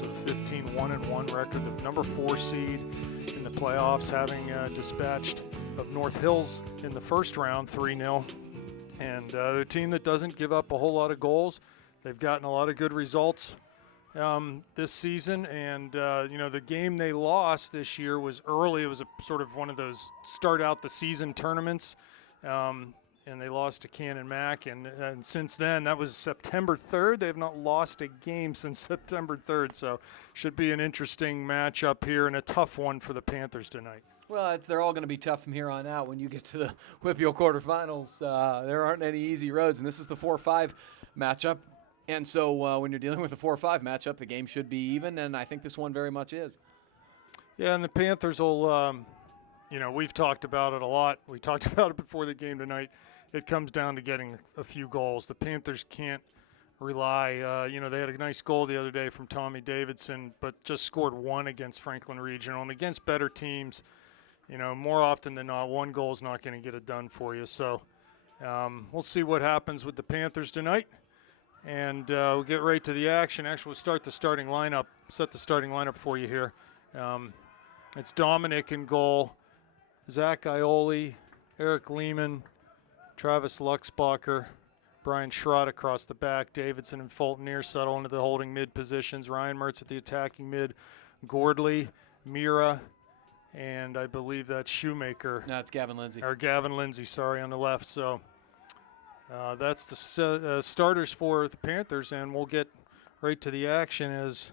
so 15-1-1 record, the number 4 seed in the playoffs, having dispatched of North Hills in the first round 3-0. And they're a team that doesn't give up a whole lot of goals. They've gotten a lot of good results this season, and the game they lost this year was early. It was a sort of one of those start out the season tournaments, and they lost to Cannon Mac, and since then, that was September 3rd. They have not lost a game since September 3rd, so should be an interesting matchup here and a tough one for the Panthers tonight. Well, they're all going to be tough from here on out. When you get to the WPIAL quarterfinals, there aren't any easy roads, and this is the 4-5 matchup. And so when you're dealing with a 4-5 matchup, the game should be even, and I think this one very much is. Yeah, and the Panthers will, we've talked about it a lot. We talked about it before the game tonight. It comes down to getting a few goals. The Panthers can't rely. They had a nice goal the other day from Tommy Davidson, but just scored one against Franklin Regional. And against better teams, more often than not, one goal is not going to get it done for you. So we'll see what happens with the Panthers tonight. And we'll get right to the action. Actually, we'll start the starting lineup, set the starting lineup for you here. It's Dominic in goal, Zach Ioli, Eric Lehman, Travis Luxbacher, Brian Schrott across the back, Davidson and Fulton near settle into the holding mid positions, Ryan Mertz at the attacking mid, Gordley, Mira, and I believe that's Shoemaker. No, it's Gavin Lindsay. Or Gavin Lindsay, sorry, on the left. So that's the starters for the Panthers, and we'll get right to the action as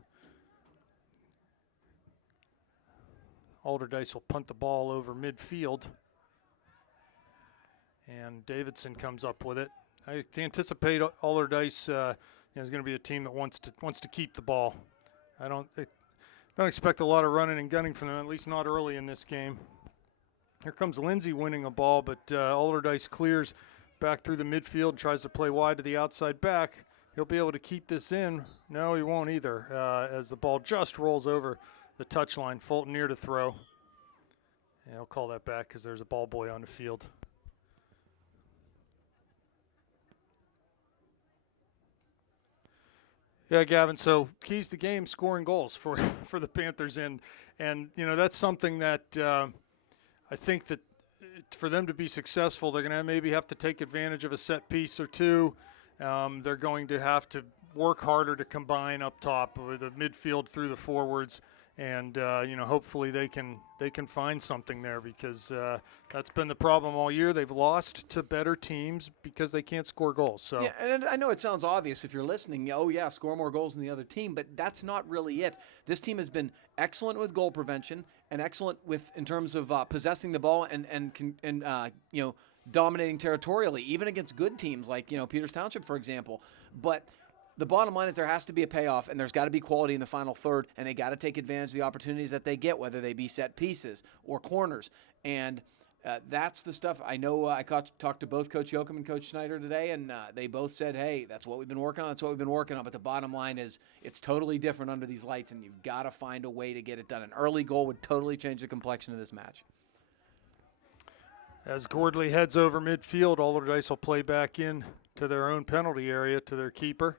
Allderdice will punt the ball over midfield. And Davidson comes up with it. I anticipate Allderdice is going to be a team that wants to keep the ball. I don't expect a lot of running and gunning from them, at least not early in this game. Here comes Lindsay winning a ball, but Allderdice clears back through the midfield and tries to play wide to the outside back. He'll be able to keep this in. No, he won't either, as the ball just rolls over the touchline. Fulton near to throw. And I'll call that back because there's a ball boy on the field. Yeah, Gavin, so keys to the game, scoring goals for the Panthers. And that's something that I think that for them to be successful, they're going to maybe have to take advantage of a set piece or two. They're going to have to work harder to combine up top with the midfield through the forwards. And, hopefully they can find something there because that's been the problem all year. They've lost to better teams because they can't score goals. So yeah, and I know it sounds obvious if you're listening. Oh, yeah, score more goals than the other team, but that's not really it. This team has been excellent with goal prevention and excellent in terms of possessing the ball and dominating territorially, even against good teams like Peters Township, for example. But the bottom line is there has to be a payoff, and there's got to be quality in the final third, and they got to take advantage of the opportunities that they get, whether they be set pieces or corners. And that's the stuff. I know I talked to both Coach Yoakum and Coach Schneider today, and they both said, hey, that's what we've been working on. That's what we've been working on. But the bottom line is it's totally different under these lights, and you've got to find a way to get it done. An early goal would totally change the complexion of this match. As Gordley heads over midfield, Allderdice will play back in to their own penalty area to their keeper.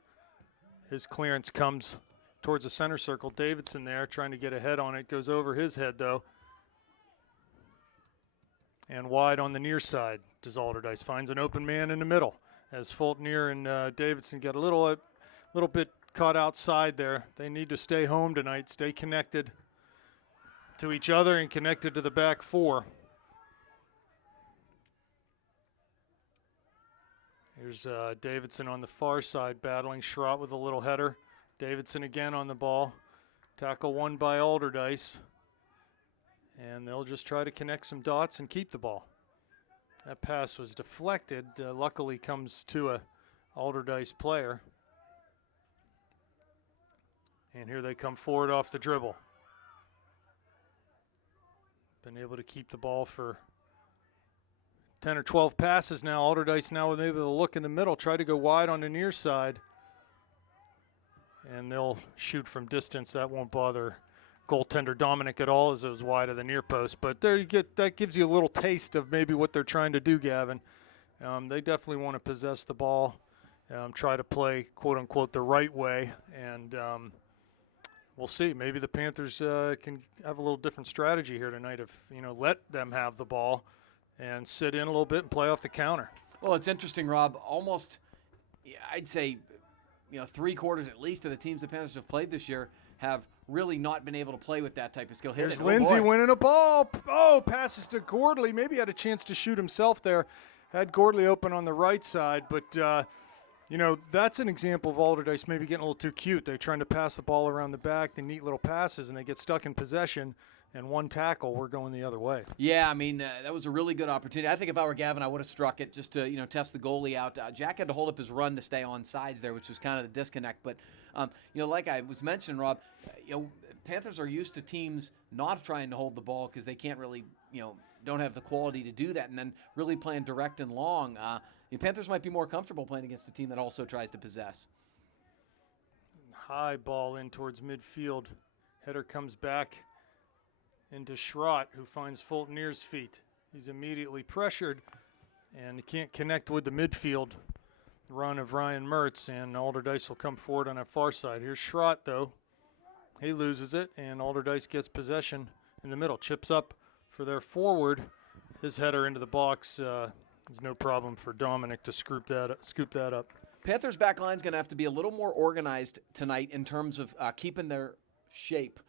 His clearance comes towards the center circle. Davidson there trying to get a head on it. Goes over his head, though. And wide on the near side does Allderdice. Finds an open man in the middle as Fultonier and Davidson get a little bit caught outside there. They need to stay home tonight, stay connected to each other and connected to the back four. Here's Davidson on the far side battling Schrott with a little header. Davidson again on the ball. Tackle won by Allderdice. And they'll just try to connect some dots and keep the ball. That pass was deflected. Luckily comes to a Allderdice player. And here they come forward off the dribble. Been able to keep the ball for 10 or 12 passes now. Allderdice now with maybe a look in the middle, try to go wide on the near side. And they'll shoot from distance. That won't bother goaltender Dominic at all as it was wide of the near post. But there you get, that gives you a little taste of maybe what they're trying to do, Gavin. They definitely want to possess the ball, try to play, quote-unquote, the right way. And we'll see. Maybe the Panthers can have a little different strategy here tonight if, let them have the ball and sit in a little bit and play off the counter. Well, it's interesting, Rob. Almost, I'd say, 3/4 at least of the teams the Panthers have played this year have really not been able to play with that type of skill. Here's Lindsay winning a ball. Oh, passes to Gordley. Maybe had a chance to shoot himself there. Had Gordley open on the right side, but that's an example of Allderdice maybe getting a little too cute. They're trying to pass the ball around the back, the neat little passes, and they get stuck in possession. And one tackle, we're going the other way. Yeah, I mean, that was a really good opportunity. I think if I were Gavin, I would have struck it just to, test the goalie out. Jack had to hold up his run to stay on sides there, which was kind of the disconnect. But, like I was mentioning, Rob, Panthers are used to teams not trying to hold the ball because they can't really, don't have the quality to do that, and then really playing direct and long. Panthers might be more comfortable playing against a team that also tries to possess. High ball in towards midfield. Header comes back into Schrott, who finds Fultonier's feet. He's immediately pressured, and he can't connect with the midfield run of Ryan Mertz, and Allderdice will come forward on that far side. Here's Schrott, though. He loses it, and Allderdice gets possession in the middle. Chips up for their forward. His header into the box. There's no problem for Dominic to scoop that up. Panthers' back line's going to have to be a little more organized tonight in terms of keeping their shape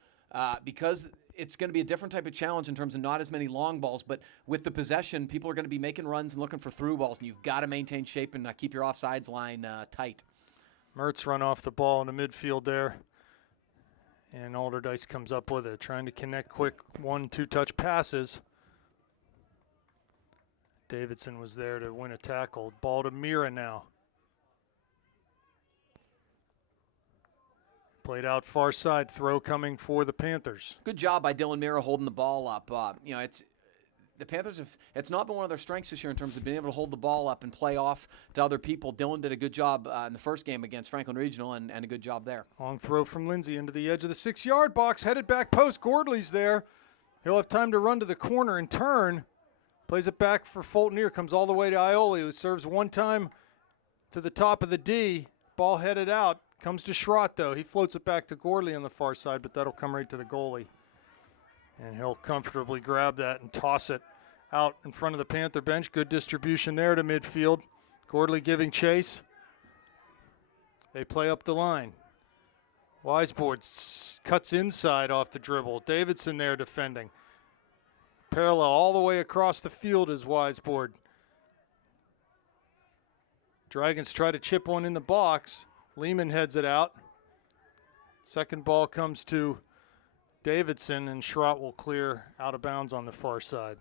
because it's going to be a different type of challenge in terms of not as many long balls, but with the possession, people are going to be making runs and looking for through balls, and you've got to maintain shape and keep your offsides line tight. Mertz run off the ball in the midfield there, and Allderdice comes up with it, trying to connect quick 1-2 touch passes. Davidson was there to win a tackle. Ball to Mira now. Played out far side, throw coming for the Panthers. Good job by Dylan Mira holding the ball up. It's the Panthers have. It's not been one of their strengths this year in terms of being able to hold the ball up and play off to other people. Dylan did a good job in the first game against Franklin Regional and a good job there. Long throw from Lindsay into the edge of the 6-yard box, headed back post. Gordley's there. He'll have time to run to the corner and turn. Plays it back for Fultonier, comes all the way to Ioli, who serves one time to the top of the D. Ball headed out. Comes to Schrott, though. He floats it back to Gordley on the far side, but that'll come right to the goalie. And he'll comfortably grab that and toss it out in front of the Panther bench. Good distribution there to midfield. Gordley giving chase. They play up the line. Weisboard cuts inside off the dribble. Davidson there defending. Parallel all the way across the field is Weisboard. Dragons try to chip one in the box. Lehman heads it out. Second ball comes to Davidson, and Schrott will clear out of bounds on the far side.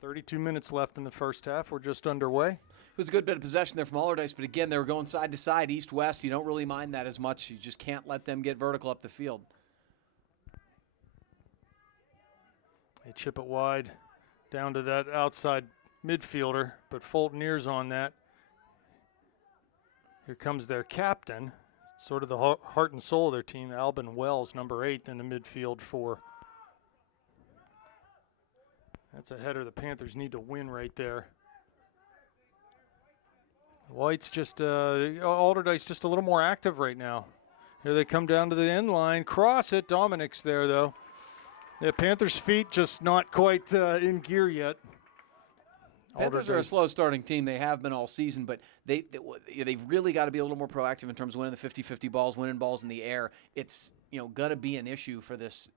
32 minutes left in the first half. We're just underway. It was a good bit of possession there from Allderdice, but again, they were going side to side, east-west. You don't really mind that as much. You just can't let them get vertical up the field. They chip it wide down to that outside midfielder, but Fultonier's on that. Here comes their captain, sort of the heart and soul of their team, Albin Wells, number 8 in the midfield for. That's a header the Panthers need to win right there. White's just, Allderdice just a little more active right now. Here they come down to the end line, cross it. Dominic's there, though. The Panthers' feet just not quite in gear yet. Panthers are a slow starting team. They have been all season, but they've really got to be a little more proactive in terms of winning the 50-50 balls, winning balls in the air. It's going to be an issue for this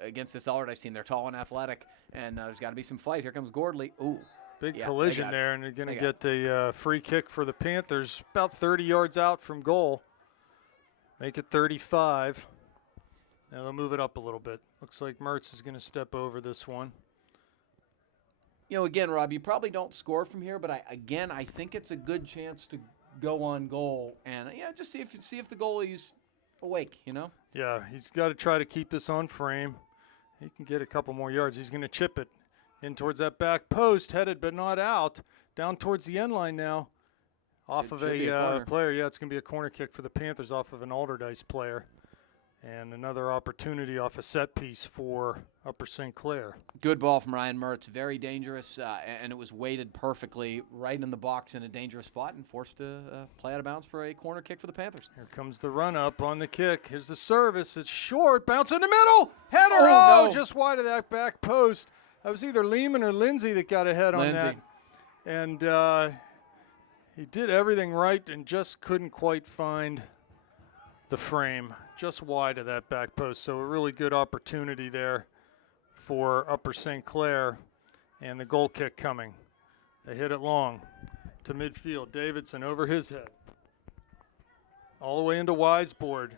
against this Allderdice team. They're tall and athletic, and there's got to be some fight. Here comes Gordley. Ooh, big collision there, and they're going to get the free kick for the Panthers, about 30 yards out from goal. Make it 35. Now they'll move it up a little bit. Looks like Mertz is going to step over this one. Again, Rob, you probably don't score from here, but I think it's a good chance to go on goal and just see if the goalie's awake. Yeah, he's got to try to keep this on frame. He can get a couple more yards. He's going to chip it in towards that back post, headed but not out, down towards the end line now, off of a player. Yeah, it's going to be a corner kick for the Panthers off of an Allderdice player, And another opportunity off a set piece for Upper St. Clair. Good ball from Ryan Mertz. Very dangerous, and it was weighted perfectly right in the box in a dangerous spot and forced to play out of bounds for a corner kick for the Panthers. Here comes the run-up on the kick. Here's the service. It's short. Bounce in the middle. Header. Oh, no. Just wide of that back post. That was either Lehman or Lindsay that got ahead on that. And he did everything right and just couldn't quite find the frame. Just wide of that back post. So a really good opportunity there for Upper St. Clair, and the goal kick coming. They hit it long to midfield. Davidson over his head. All the way into Wiseboard.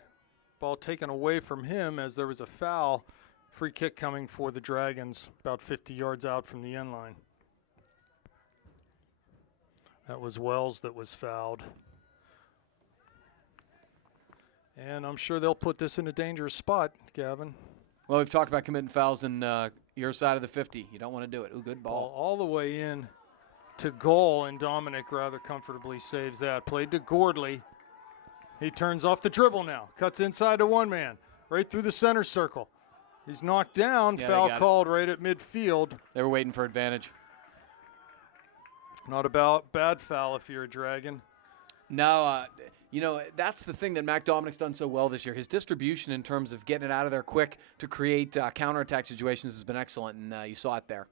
Ball taken away from him as there was a foul. Free kick coming for the Dragons about 50 yards out from the end line. That was Wells that was fouled. And I'm sure they'll put this in a dangerous spot, Gavin. Well, we've talked about committing fouls in your side of the 50. You don't want to do it. Ooh, good ball. All the way in to goal, and Dominic rather comfortably saves that. Played to Gordley. He turns off the dribble now. Cuts inside to one man. Right through the center circle. He's knocked down. Yeah, foul called right at midfield. They were waiting for advantage. Not about bad foul if you're a Dragon. No, that's the thing that Mac Dominic's done so well this year. His distribution in terms of getting it out of there quick to create counterattack situations has been excellent, and you saw it there.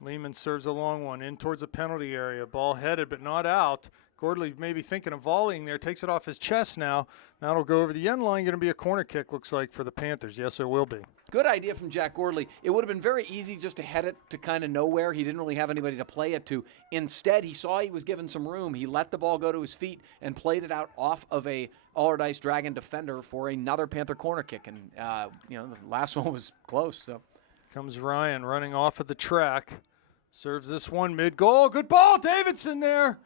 Lehman serves a long one in towards the penalty area. Ball headed but not out. Gordley maybe thinking of volleying there. Takes it off his chest now. Now it'll go over the end line. Going to be a corner kick, looks like, for the Panthers. Yes, there will be. Good idea from Jack Gordley. It would have been very easy just to head it to kind of nowhere. He didn't really have anybody to play it to. Instead, he saw he was given some room. He let the ball go to his feet and played it out off of a Allderdice Dragon defender for another Panther corner kick. And, the last one was close. So comes Ryan running off of the track. Serves this one mid-goal. Good ball. Davidson there.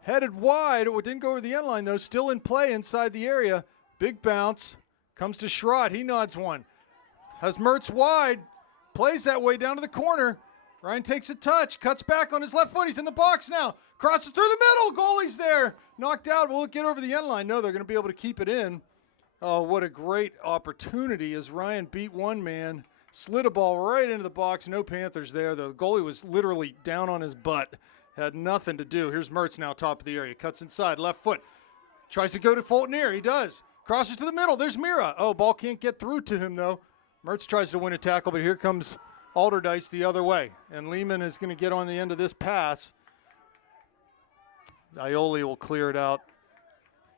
Headed wide. It didn't go over the end line, though. Still in play inside the area. Big bounce. Comes to Schrott. He nods one. Has Mertz wide. Plays that way down to the corner. Ryan takes a touch. Cuts back on his left foot. He's in the box now. Crosses through the middle. Goalie's there. Knocked out. Will it get over the end line? No, they're going to be able to keep it in. Oh, what a great opportunity as Ryan beat one man. Slid a ball right into the box. No Panthers there. The goalie was literally down on his butt. Had nothing to do. Here's Mertz now, top of the area. Cuts inside, left foot. Tries to go to Fulton-Ear. He does. Crosses to the middle. There's Mira. Oh, ball can't get through to him, though. Mertz tries to win a tackle, but here comes Allderdice the other way. And Lehman is going to get on the end of this pass. Ioli will clear it out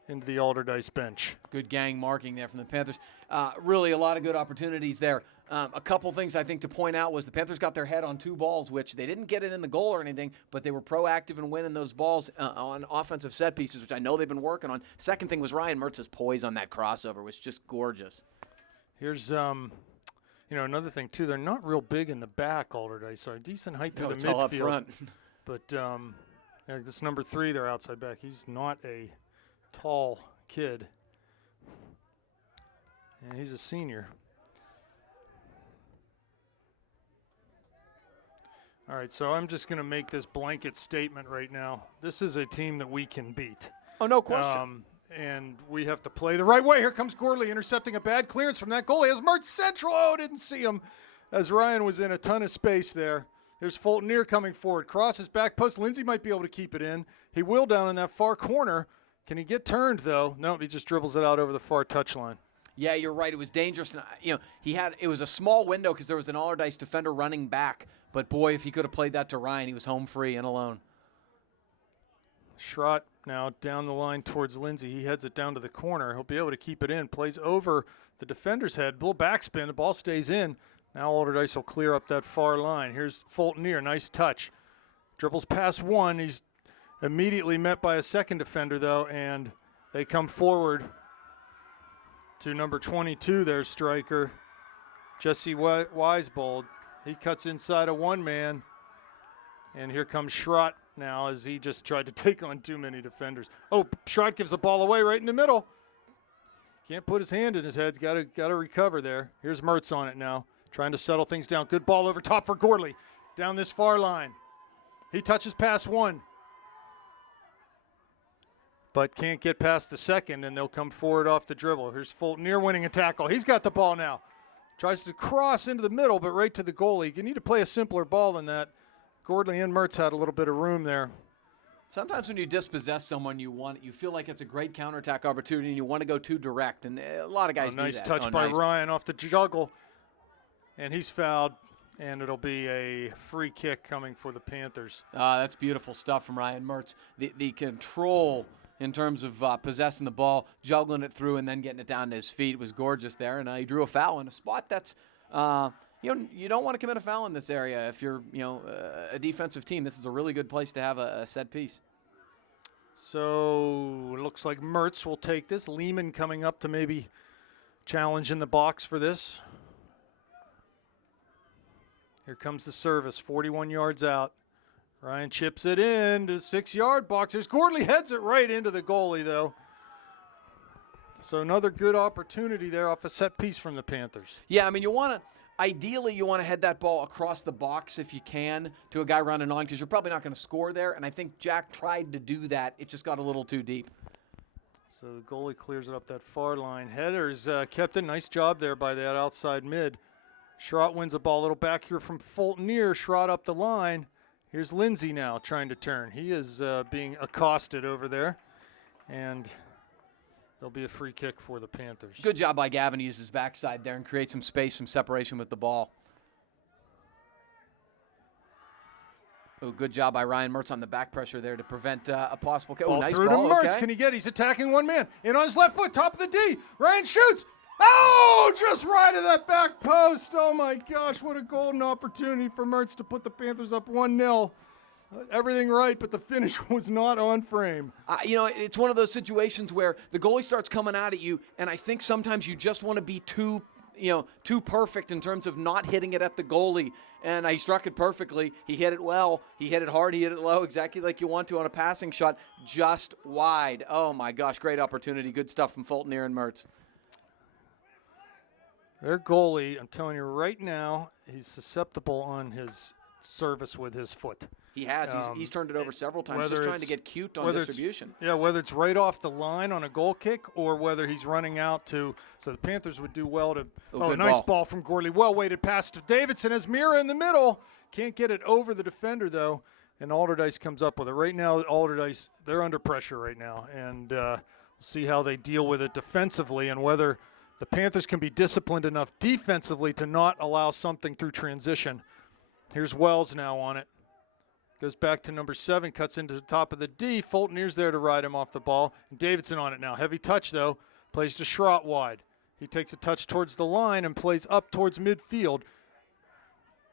into the Allderdice bench. good gang marking there from the Panthers. Really a lot of good opportunities there. A couple things I think to point out was the Panthers got their head on two balls, which they didn't get it in the goal or anything, but they were proactive in winning those balls on offensive set pieces, which I know they've been working on. Second thing was Ryan Mertz's poise on that crossover was just gorgeous. Here's another thing too. They're not real big in the back. Allderdice are decent height through the midfield, all up front. But this number 3, their outside back, he's not a tall kid, and he's a senior. All right, so I'm just going to make this blanket statement right now. This is a team that we can beat. Oh, no question. And we have to play the right way. Here comes Gordley intercepting a bad clearance from that goalie. As Mertz central. Oh, didn't see him as Ryan was in a ton of space there. There's Fulton-Ear coming forward. Crosses back post. Lindsay might be able to keep it in. He will down in that far corner. Can he get turned, though? No, he just dribbles it out over the far touchline. Yeah, you're right. It was dangerous. It was a small window because there was an Allderdice defender running back. But, boy, if he could have played that to Ryan, he was home free and alone. Schrott now down the line towards Lindsay. He heads it down to the corner. He'll be able to keep it in. Plays over the defender's head. Little backspin. The ball stays in. Now Allderdice will clear up that far line. Here's Fulton-Ear. Nice touch. Dribbles past one. He's immediately met by a second defender, though, and they come forward to number 22, their striker, Jesse Weisbold. He cuts inside of one man, and here comes Schrott now as he just tried to take on too many defenders. Oh, Schrott gives the ball away right in the middle. Can't put his hand in his head. Got to recover there. Here's Mertz on it now, trying to settle things down. Good ball over top for Gordley down this far line. He touches past one. but can't get past the second, and they'll come forward off the dribble. Here's Fulton near winning a tackle. He's got the ball now. Tries to cross into the middle, but right to the goalie. You need to play a simpler ball than that. Gordley and Mertz had a little bit of room there. Sometimes when you dispossess someone, you feel like it's a great counterattack opportunity, and you want to go too direct. And a lot of guys do that. Nice touch by Ryan off the juggle, and he's fouled, and it'll be a free kick coming for the Panthers. That's beautiful stuff from Ryan Mertz. The control in terms of possessing the ball, juggling it through, and then getting it down to his feet was gorgeous there. And he drew a foul in a spot that's you don't want to commit a foul in this area if you're a defensive team. This is a really good place to have a set piece. So it looks like Mertz will take this. Lehman coming up to maybe challenge in the box for this. Here comes the service, 41 yards out. Ryan chips it in to the 6-yard box. There's Gordley, heads it right into the goalie, though. So another good opportunity there off a set piece from the Panthers. Yeah, I mean, ideally you want to head that ball across the box if you can to a guy running on, because you're probably not going to score there. And I think Jack tried to do that. It just got a little too deep. So the goalie clears it up that far line. Headers kept a nice job there by that outside mid. Schrott wins the ball. A little back here from Fulton near. Schrott up the line. Here's Lindsay now trying to turn. He is being accosted over there. And there'll be a free kick for the Panthers. Good job by Gavin to use his backside there and create some space, some separation with the ball. Oh, good job by Ryan Mertz on the back pressure there to prevent a possible kick. Ball nice through ball. to Mertz. Okay. Can he get? He's attacking one man. In on his left foot, top of the D. Ryan shoots. Oh, just right of that back post. Oh, my gosh. What a golden opportunity for Mertz to put the Panthers up 1-0. Everything right, but the finish was not on frame. It's one of those situations where the goalie starts coming out at you, and I think sometimes you just want to be too perfect in terms of not hitting it at the goalie. And he struck it perfectly. He hit it well. He hit it hard. He hit it low, exactly like you want to on a passing shot, just wide. Oh, my gosh, great opportunity. Good stuff from Fulton and Mertz. Their goalie, I'm telling you right now, he's susceptible on his service with his foot. He has. He's turned it over several times, just trying to get cute on distribution. Whether it's right off the line on a goal kick or whether he's running out to. So the Panthers would do well to. Nice ball from Gordley. Well-weighted pass to Davidson as Mira in the middle. Can't get it over the defender, though. And Allderdice comes up with it. Right now, Allderdice, they're under pressure right now. And we'll see how they deal with it defensively and whether the Panthers can be disciplined enough defensively to not allow something through transition. Here's Wells now on it. Goes back to number 7, cuts into the top of the D. Fultonier's there to ride him off the ball. And Davidson on it now. Heavy touch, though. Plays to Schrott wide. He takes a touch towards the line and plays up towards midfield.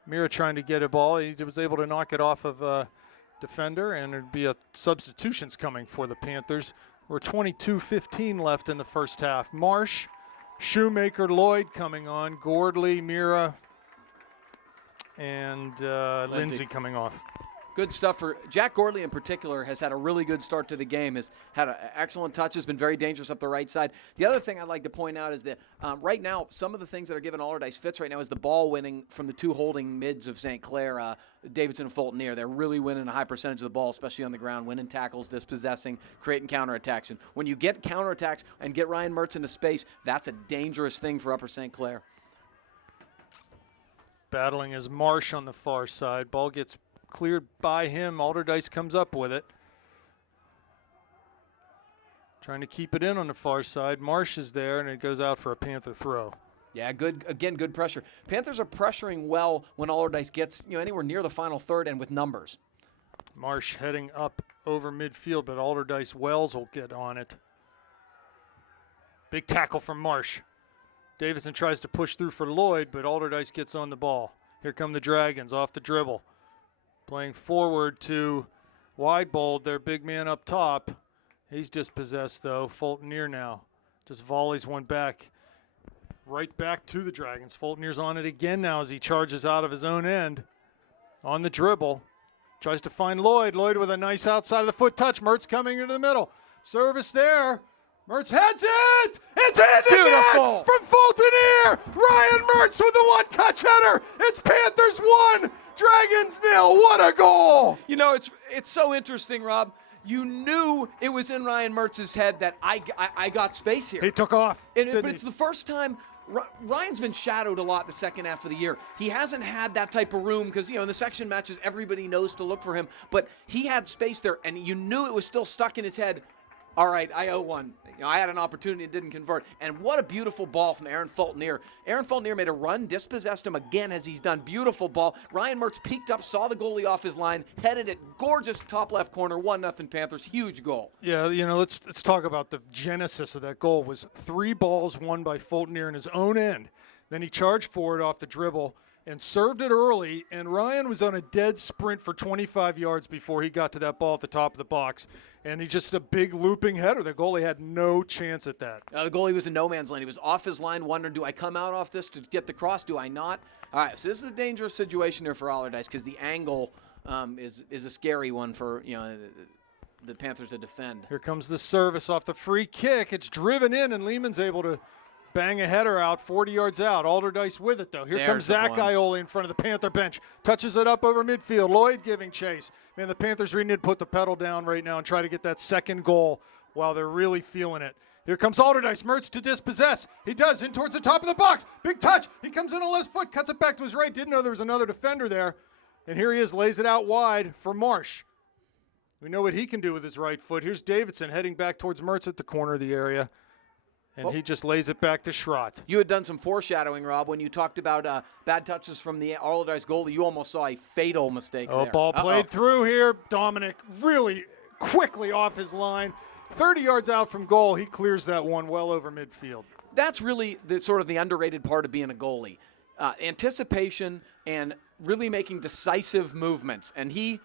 Mira trying to get a ball. He was able to knock it off of a defender, and there'd be substitutions coming for the Panthers. We're 22:15 left in the first half. Marsh, Shoemaker, Lloyd coming on. Gordley, Mira, and Lindsay coming off. Good stuff for Jack Gordley in particular. Has had a really good start to the game. Has had an excellent touch. Has been very dangerous up the right side. The other thing I'd like to point out is that right now, some of the things that are giving Allderdice fits right now is the ball winning from the two holding mids of St. Clair, Davidson and Fulton near. They're really winning a high percentage of the ball, especially on the ground, winning tackles, dispossessing, creating counterattacks. And when you get counterattacks and get Ryan Mertz into space, that's a dangerous thing for Upper St. Clair. Battling is Marsh on the far side. Ball gets cleared by him. Allderdice comes up with it. Trying to keep it in on the far side. Marsh is there, and it goes out for a Panther throw. Yeah, good pressure. Panthers are pressuring well when Allderdice gets anywhere near the final third and with numbers. Marsh heading up over midfield, but Allderdice Wells will get on it. Big tackle from Marsh. Davidson tries to push through for Lloyd, but Allderdice gets on the ball. Here come the Dragons off the dribble. Playing forward to Widebold, their big man up top. He's dispossessed, though. Fultonier now. Just volleys one back. Right back to the Dragons. Fultonier's on it again now as he charges out of his own end. On the dribble. Tries to find Lloyd. Lloyd with a nice outside of the foot touch. Mertz coming into the middle. Service there. Mertz heads it! It's in the net from Fultonier! Ryan Mertz with the one-touch header! It's Panthers 1, Dragons 0. What a goal! It's so interesting, Rob. you knew it was in Ryan Mertz's head that I got space here. He took off. But it's the first time. Ryan's been shadowed a lot the second half of the year. He hasn't had that type of room because, in the section matches, everybody knows to look for him. But he had space there, and you knew it was still stuck in his head. All right, I owe one. I had an opportunity and didn't convert. And what a beautiful ball from Aaron Fultonier. Aaron Fultonier made a run, dispossessed him again as he's done. Beautiful ball. Ryan Mertz peeked up, saw the goalie off his line, headed it. Gorgeous top left corner, 1-0 Panthers. Huge goal. Yeah, let's talk about the genesis of that goal. Was 3 balls won by Fultonier in his own end. Then he charged forward off the dribble and served it early, and Ryan was on a dead sprint for 25 yards before he got to that ball at the top of the box. And he just a big looping header. The goalie had no chance at that. The goalie was in no man's land. He was off his line wondering, do I come out off this to get the cross? Do I not? All right, so this is a dangerous situation here for Allderdice because the angle is a scary one for the Panthers to defend. Here comes the service off the free kick. It's driven in, and Lehman's able to bang a header out 40 yards out. Allderdice with it, though. Here comes Zach Ioli in front of the Panther bench. Touches it up over midfield. Lloyd giving chase. Man, the Panthers really need to put the pedal down right now and try to get that second goal while they're really feeling it. Here comes Allderdice. Mertz to dispossess. He does, in towards the top of the box. Big touch. He comes in on left foot, cuts it back to his right. Didn't know there was another defender there. And here he is, lays it out wide for Marsh. We know what he can do with his right foot. Here's Davidson heading back towards Mertz at the corner of the area. And he just lays it back to Schrott. You had done some foreshadowing, Rob, when you talked about bad touches from the Allderdice goalie. You almost saw a fatal mistake there. Ball played through here. Dominic really quickly off his line. 30 yards out from goal. He clears that one well over midfield. That's really the underrated part of being a goalie. Anticipation and really making decisive movements. And you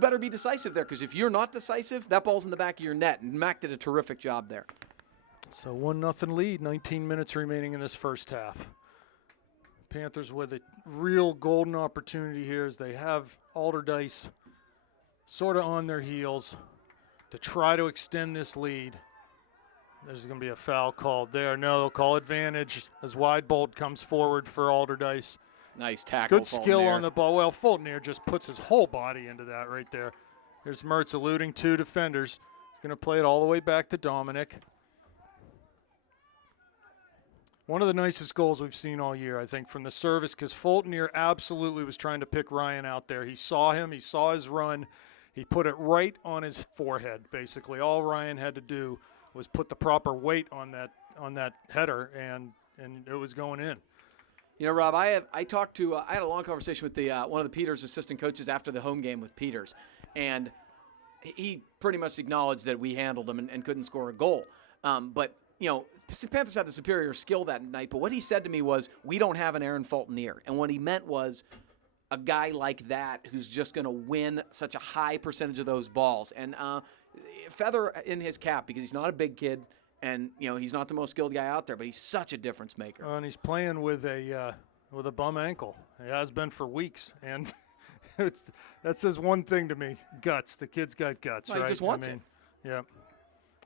better be decisive there, because if you're not decisive, that ball's in the back of your net. And Mac did a terrific job there. So 1-0 lead, 19 minutes remaining in this first half. Panthers with a real golden opportunity here as they have Allderdice sort of on their heels to try to extend this lead. There's going to be a foul called there. No, they'll call advantage as Widebold comes forward for Allderdice. Nice tackle. Good skill on the ball. Well, Fultonier just puts his whole body into that right there. Here's Mertz eluding 2 defenders. He's going to play it all the way back to Dominic. One of the nicest goals we've seen all year, I think, from the service, because Fultonier absolutely was trying to pick Ryan out there. He saw him. He saw his run. He put it right on his forehead, basically. All Ryan had to do was put the proper weight on that header, and it was going in. Rob, I had a long conversation with one of the Peters assistant coaches after the home game with Peters, and he pretty much acknowledged that we handled him and couldn't score a goal. But Panthers had the superior skill that night, but what he said to me was, we don't have an Aaron Fultonier. And what he meant was a guy like that who's just going to win such a high percentage of those balls. And feather in his cap, because he's not a big kid, and he's not the most skilled guy out there, but he's such a difference maker. And he's playing with a bum ankle. He has been for weeks, and that says one thing to me: guts. The kid's got guts, right? He just wants it. Yeah.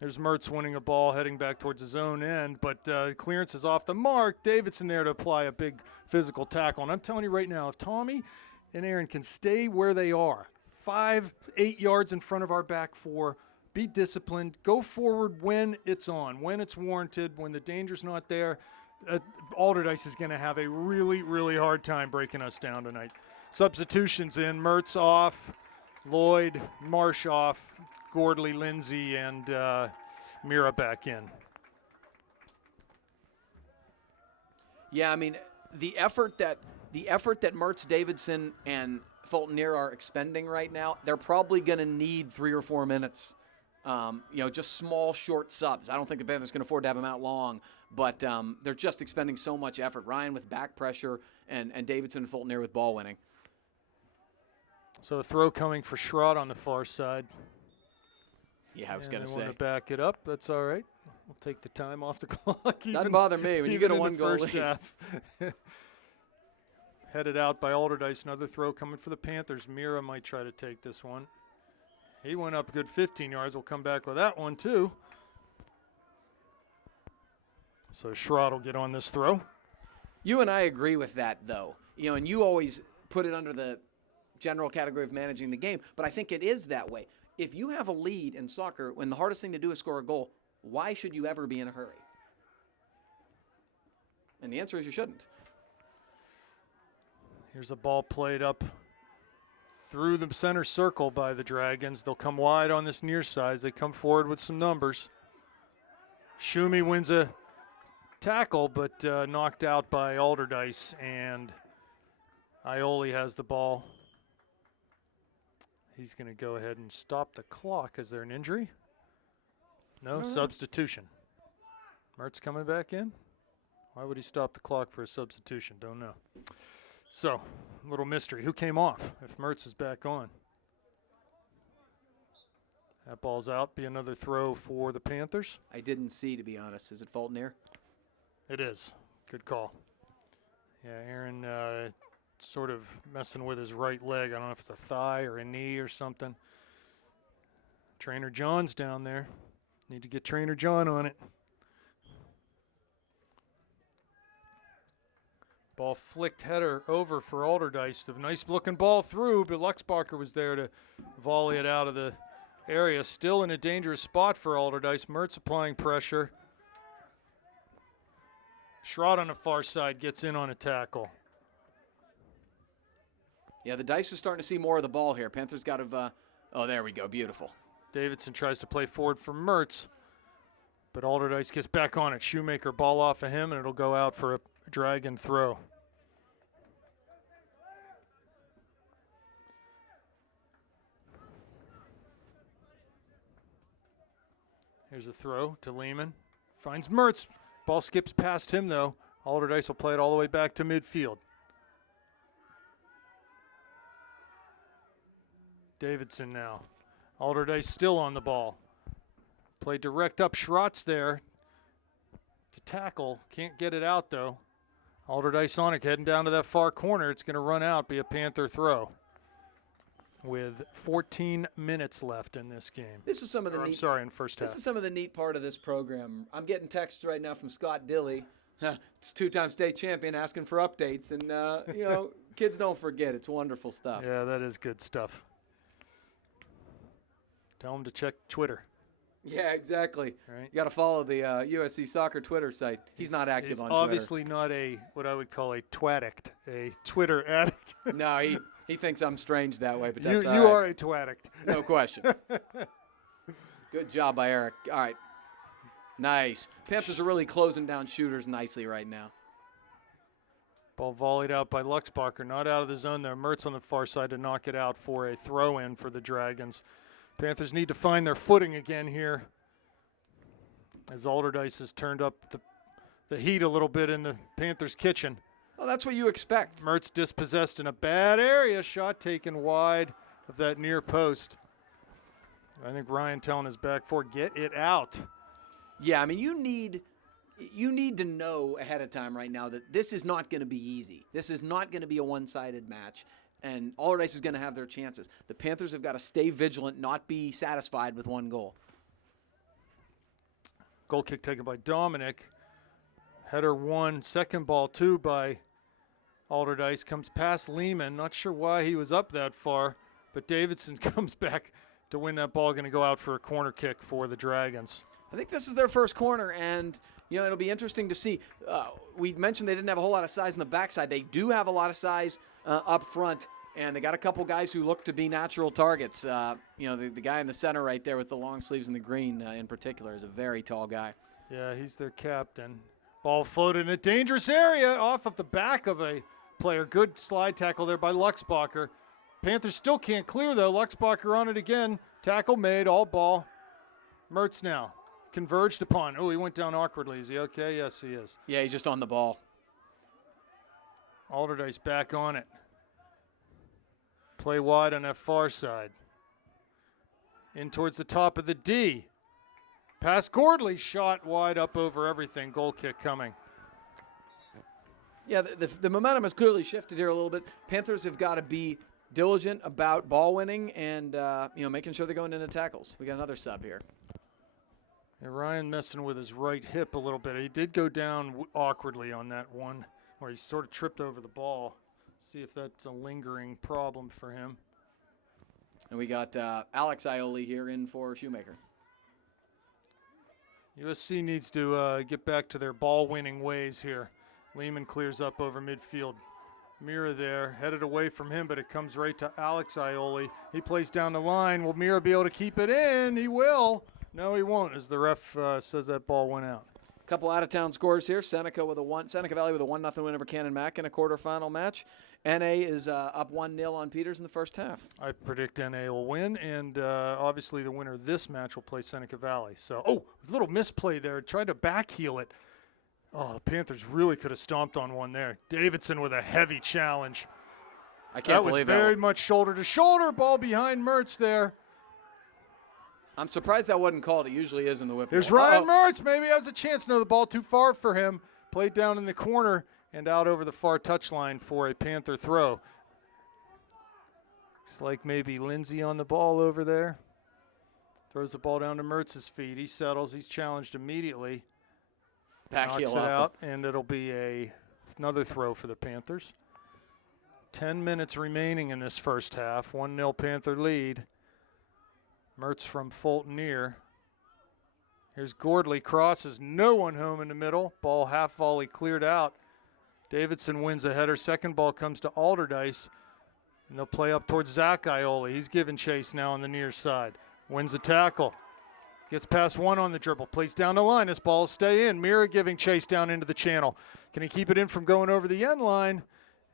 There's Mertz winning a ball, heading back towards his own end, but clearance is off the mark. Davidson there to apply a big physical tackle. And I'm telling you right now, if Tommy and Aaron can stay where they are, 5-8 yards in front of our back four, be disciplined, go forward when it's on, when it's warranted, when the danger's not there, Allderdice is going to have a really, really hard time breaking us down tonight. Substitutions in, Mertz off, Lloyd, Marsh off, Gordley, Lindsay, and Mira back in. Yeah, I mean, the effort that Mertz, Davidson, and Fultonier are expending right now, they're probably going to need 3 or 4 minutes. Just small, short subs. I don't think the Panthers can afford to have them out long, but they're just expending so much effort. Ryan with back pressure and Davidson and Fultonier with ball winning. So the throw coming for Schrott on the far side. Yeah, I was going to say. Want to back it up. That's all right. We'll take the time off the clock. Doesn't bother me when you get a one-goal lead. Half. Headed out by Allderdice. Another throw coming for the Panthers. Mira might try to take this one. He went up a good 15 yards. We'll come back with that one, too. So Schrott will get on this throw. You and I agree with that, though. And you always put it under the general category of managing the game, but I think it is that way. if you have a lead in soccer, when the hardest thing to do is score a goal, why should you ever be in a hurry? And the answer is you shouldn't. Here's a ball played up through the center circle by the Dragons. They'll come wide on this near side. They come forward with some numbers. Schumi wins a tackle, but knocked out by Allderdice, and Ioli has the ball. He's going to go ahead and stop the clock. Is there an injury? No, substitution. Mertz coming back in? Why would he stop the clock for a substitution? Don't know. So, a little mystery. Who came off if Mertz is back on? That ball's out. Be another throw for the Panthers. I didn't see, to be honest. Is it Fulton? It is. Good call. Yeah, Aaron sort of messing with his right leg. I don't know if it's a thigh or a knee or something. Trainer John's down there. Need to get Trainer John on it. Ball flicked header over for Allderdice. The nice looking ball through, but Luxbacher was there to volley it out of the area. Still in a dangerous spot for Allderdice. Mertz applying pressure. Schrott on the far side gets in on a tackle. Yeah, the Dice is starting to see more of the ball here. Panthers got to, oh, there we go. Beautiful. Davidson tries to play forward for Mertz, but Allderdice gets back on it. Shoemaker ball off of him, and it'll go out for a Dragon throw. Here's a throw to Lehman. Finds Mertz. Ball skips past him, though. Allderdice will play it all the way back to midfield. Davidson now. Allderdice still on the ball. Play direct up. Schrott's there to tackle. Can't get it out, though. Allderdice on it, heading down to that far corner. It's going to run out, be a Panther throw. With 14 minutes left in this game. This is some of the in first half. This is some of the neat part of this program. I'm getting texts right now from Scott Dilley. It's two-time state champion asking for updates, and you know, kids don't forget. It's wonderful stuff. Yeah, that is good stuff. Tell them to check Twitter. Yeah, exactly. Right. You got to follow the USC Soccer Twitter site. He's not active on Twitter. He's obviously not what I would call a twadict, a Twitter addict. No, he thinks I'm strange that way, but that's you all right. are a twadict. No question. Good job by Eric. All right. Nice. Panthers are really closing down shooters nicely right now. Ball volleyed out by Luxbacher. Not out of the zone there. Mertz on the far side to knock it out for a throw-in for the Dragons. Panthers need to find their footing again here as Allderdice has turned up the heat a little bit in the Panthers' kitchen. Well, that's what you expect. Mertz dispossessed in a bad area. Shot taken wide of that near post. I think Ryan telling his back four, get it out. Yeah, I mean, you need to know ahead of time right now that this is not going to be easy. This is not going to be a one-sided match, and Allderdice is going to have their chances. The Panthers have got to stay vigilant, not be satisfied with one goal. Goal kick taken by Dominic. Header 1, second ball 2 by Allderdice. Comes past Lehman. Not sure why he was up that far, but Davidson comes back to win that ball. Going to go out for a corner kick for the Dragons. I think this is their first corner, and you know it'll be interesting to see. We mentioned they didn't have a whole lot of size in the backside. They do have a lot of size up front, and they got a couple guys who look to be natural targets. You know, the guy in the center right there with the long sleeves and the green in particular is a very tall guy. Yeah, he's their captain. Ball floated in a dangerous area off of the back of a player. Good slide tackle there by Luxbacher. Panthers still can't clear, though. Luxbacher on it again. Tackle made, all ball. Mertz now. Converged upon. Oh, he went down awkwardly. Is he okay? Yes, he is. Yeah, he's just on the ball. Allderdice back on it. Play wide on that far side. In towards the top of the D. Pass Gordley, shot wide up over everything. Goal kick coming. Yeah, the momentum has clearly shifted here a little bit. Panthers have got to be diligent about ball winning and you know, making sure they're going into tackles. We got another sub here. And Ryan messing with his right hip a little bit. He did go down awkwardly on that one where he sort of tripped over the ball. See if that's a lingering problem for him. And we got Alex Ioli here in for Shoemaker. USC needs to get back to their ball-winning ways here. Lehman clears up over midfield. Mira there, headed away from him, but it comes right to Alex Ioli. He plays down the line. Will Mira be able to keep it in? He will. No, he won't, as the ref says that ball went out. A couple out-of-town scores here. Seneca Valley with a 1-0 win over Cannon Mac in a quarterfinal match. NA is up 1-0 on Peters in the first half. I predict NA will win, and obviously the winner of this match will play Seneca Valley. So, a little misplay there. Tried to backheel it. Oh, the Panthers really could have stomped on one there. Davidson with a heavy challenge. I can't believe that. That was very much shoulder to shoulder. Ball behind Mertz there. I'm surprised that wasn't called. It usually is in the WPIAL. There's Ryan Mertz. Maybe has a chance. No, the ball too far for him. Played down in the corner and out over the far touchline for a Panther throw. Looks like maybe Lindsay on the ball over there. Throws the ball down to Mertz's feet. He settles. He's challenged immediately. Knocks it out, and it'll be another throw for the Panthers. 10 minutes remaining in this first half. 1-0 Panther lead. Mertz from Fulton near. Here's Gordley, crosses, no one home in the middle. Ball half volley cleared out. Davidson wins a header. Second ball comes to Allderdice, and they'll play up towards Zach Ioli. He's giving chase now on the near side. Wins the tackle. Gets past one on the dribble. Plays down the line. This ball will stay in. Mira giving chase down into the channel. Can he keep it in from going over the end line?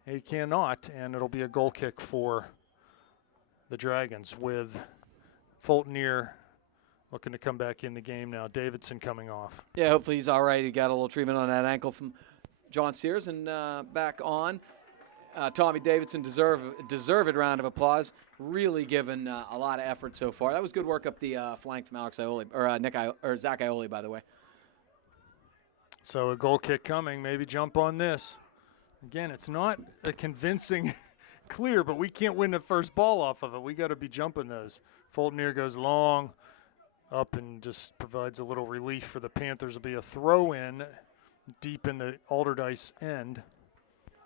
He cannot, and it'll be a goal kick for the Dragons with Fulton near looking to come back in the game now. Davidson coming off. Yeah, hopefully he's all right. He got a little treatment on that ankle from John Sears, and back on. Tommy Davidson, deserved round of applause. Really given a lot of effort so far. That was good work up the flank from Alex Ioli, or Zach Ioli, by the way. So a goal kick coming. Maybe jump on this. Again, it's not a convincing clear, but we can't win the first ball off of it. We got to be jumping those. Fulton near goes long up and just provides a little relief for the Panthers. It'll be a throw in deep in the Allderdice end.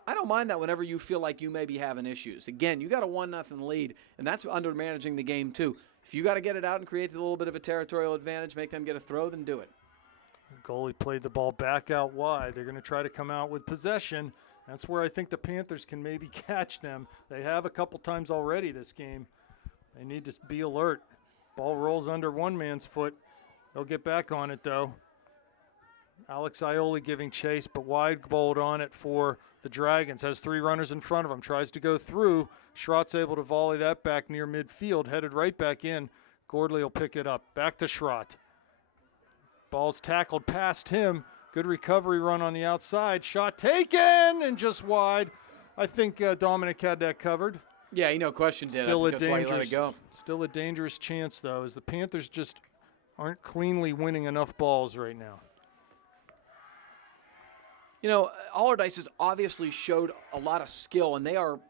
I don't mind that whenever you feel like you may be having issues. Again, you got a 1-0 lead, and that's under managing the game too. If you got to get it out and create a little bit of a territorial advantage, make them get a throw, then do it. The goalie played the ball back out wide. They're going to try to come out with possession. That's where I think the Panthers can maybe catch them. They have a couple times already this game. They need to be alert. Ball rolls under one man's foot. They'll get back on it, though. Alex Ioli giving chase, but wide bowled on it for the Dragons. Has three runners in front of him. Tries to go through. Schrott's able to volley that back near midfield. Headed right back in. Gordley will pick it up. Back to Schrott. Ball's tackled past him. Good recovery run on the outside. Shot taken and just wide. I think Dominic had that covered. Yeah, he no question did. Still that's why he let it go. Still a dangerous chance, though, as the Panthers just aren't cleanly winning enough balls right now. You know, Allderdice has obviously showed a lot of skill, and they are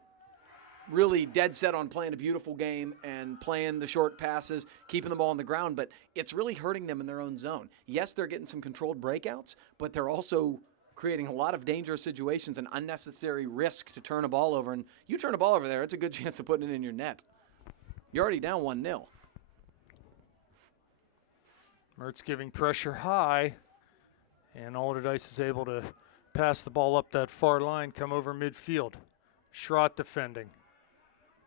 really dead set on playing a beautiful game and playing the short passes, keeping the ball on the ground, but it's really hurting them in their own zone. Yes, they're getting some controlled breakouts, but they're also creating a lot of dangerous situations and unnecessary risk to turn a ball over. And you turn a ball over there, it's a good chance of putting it in your net. You're already down 1-0. Mertz giving pressure high, and Allderdice is able to pass the ball up that far line, come over midfield. Schrott defending.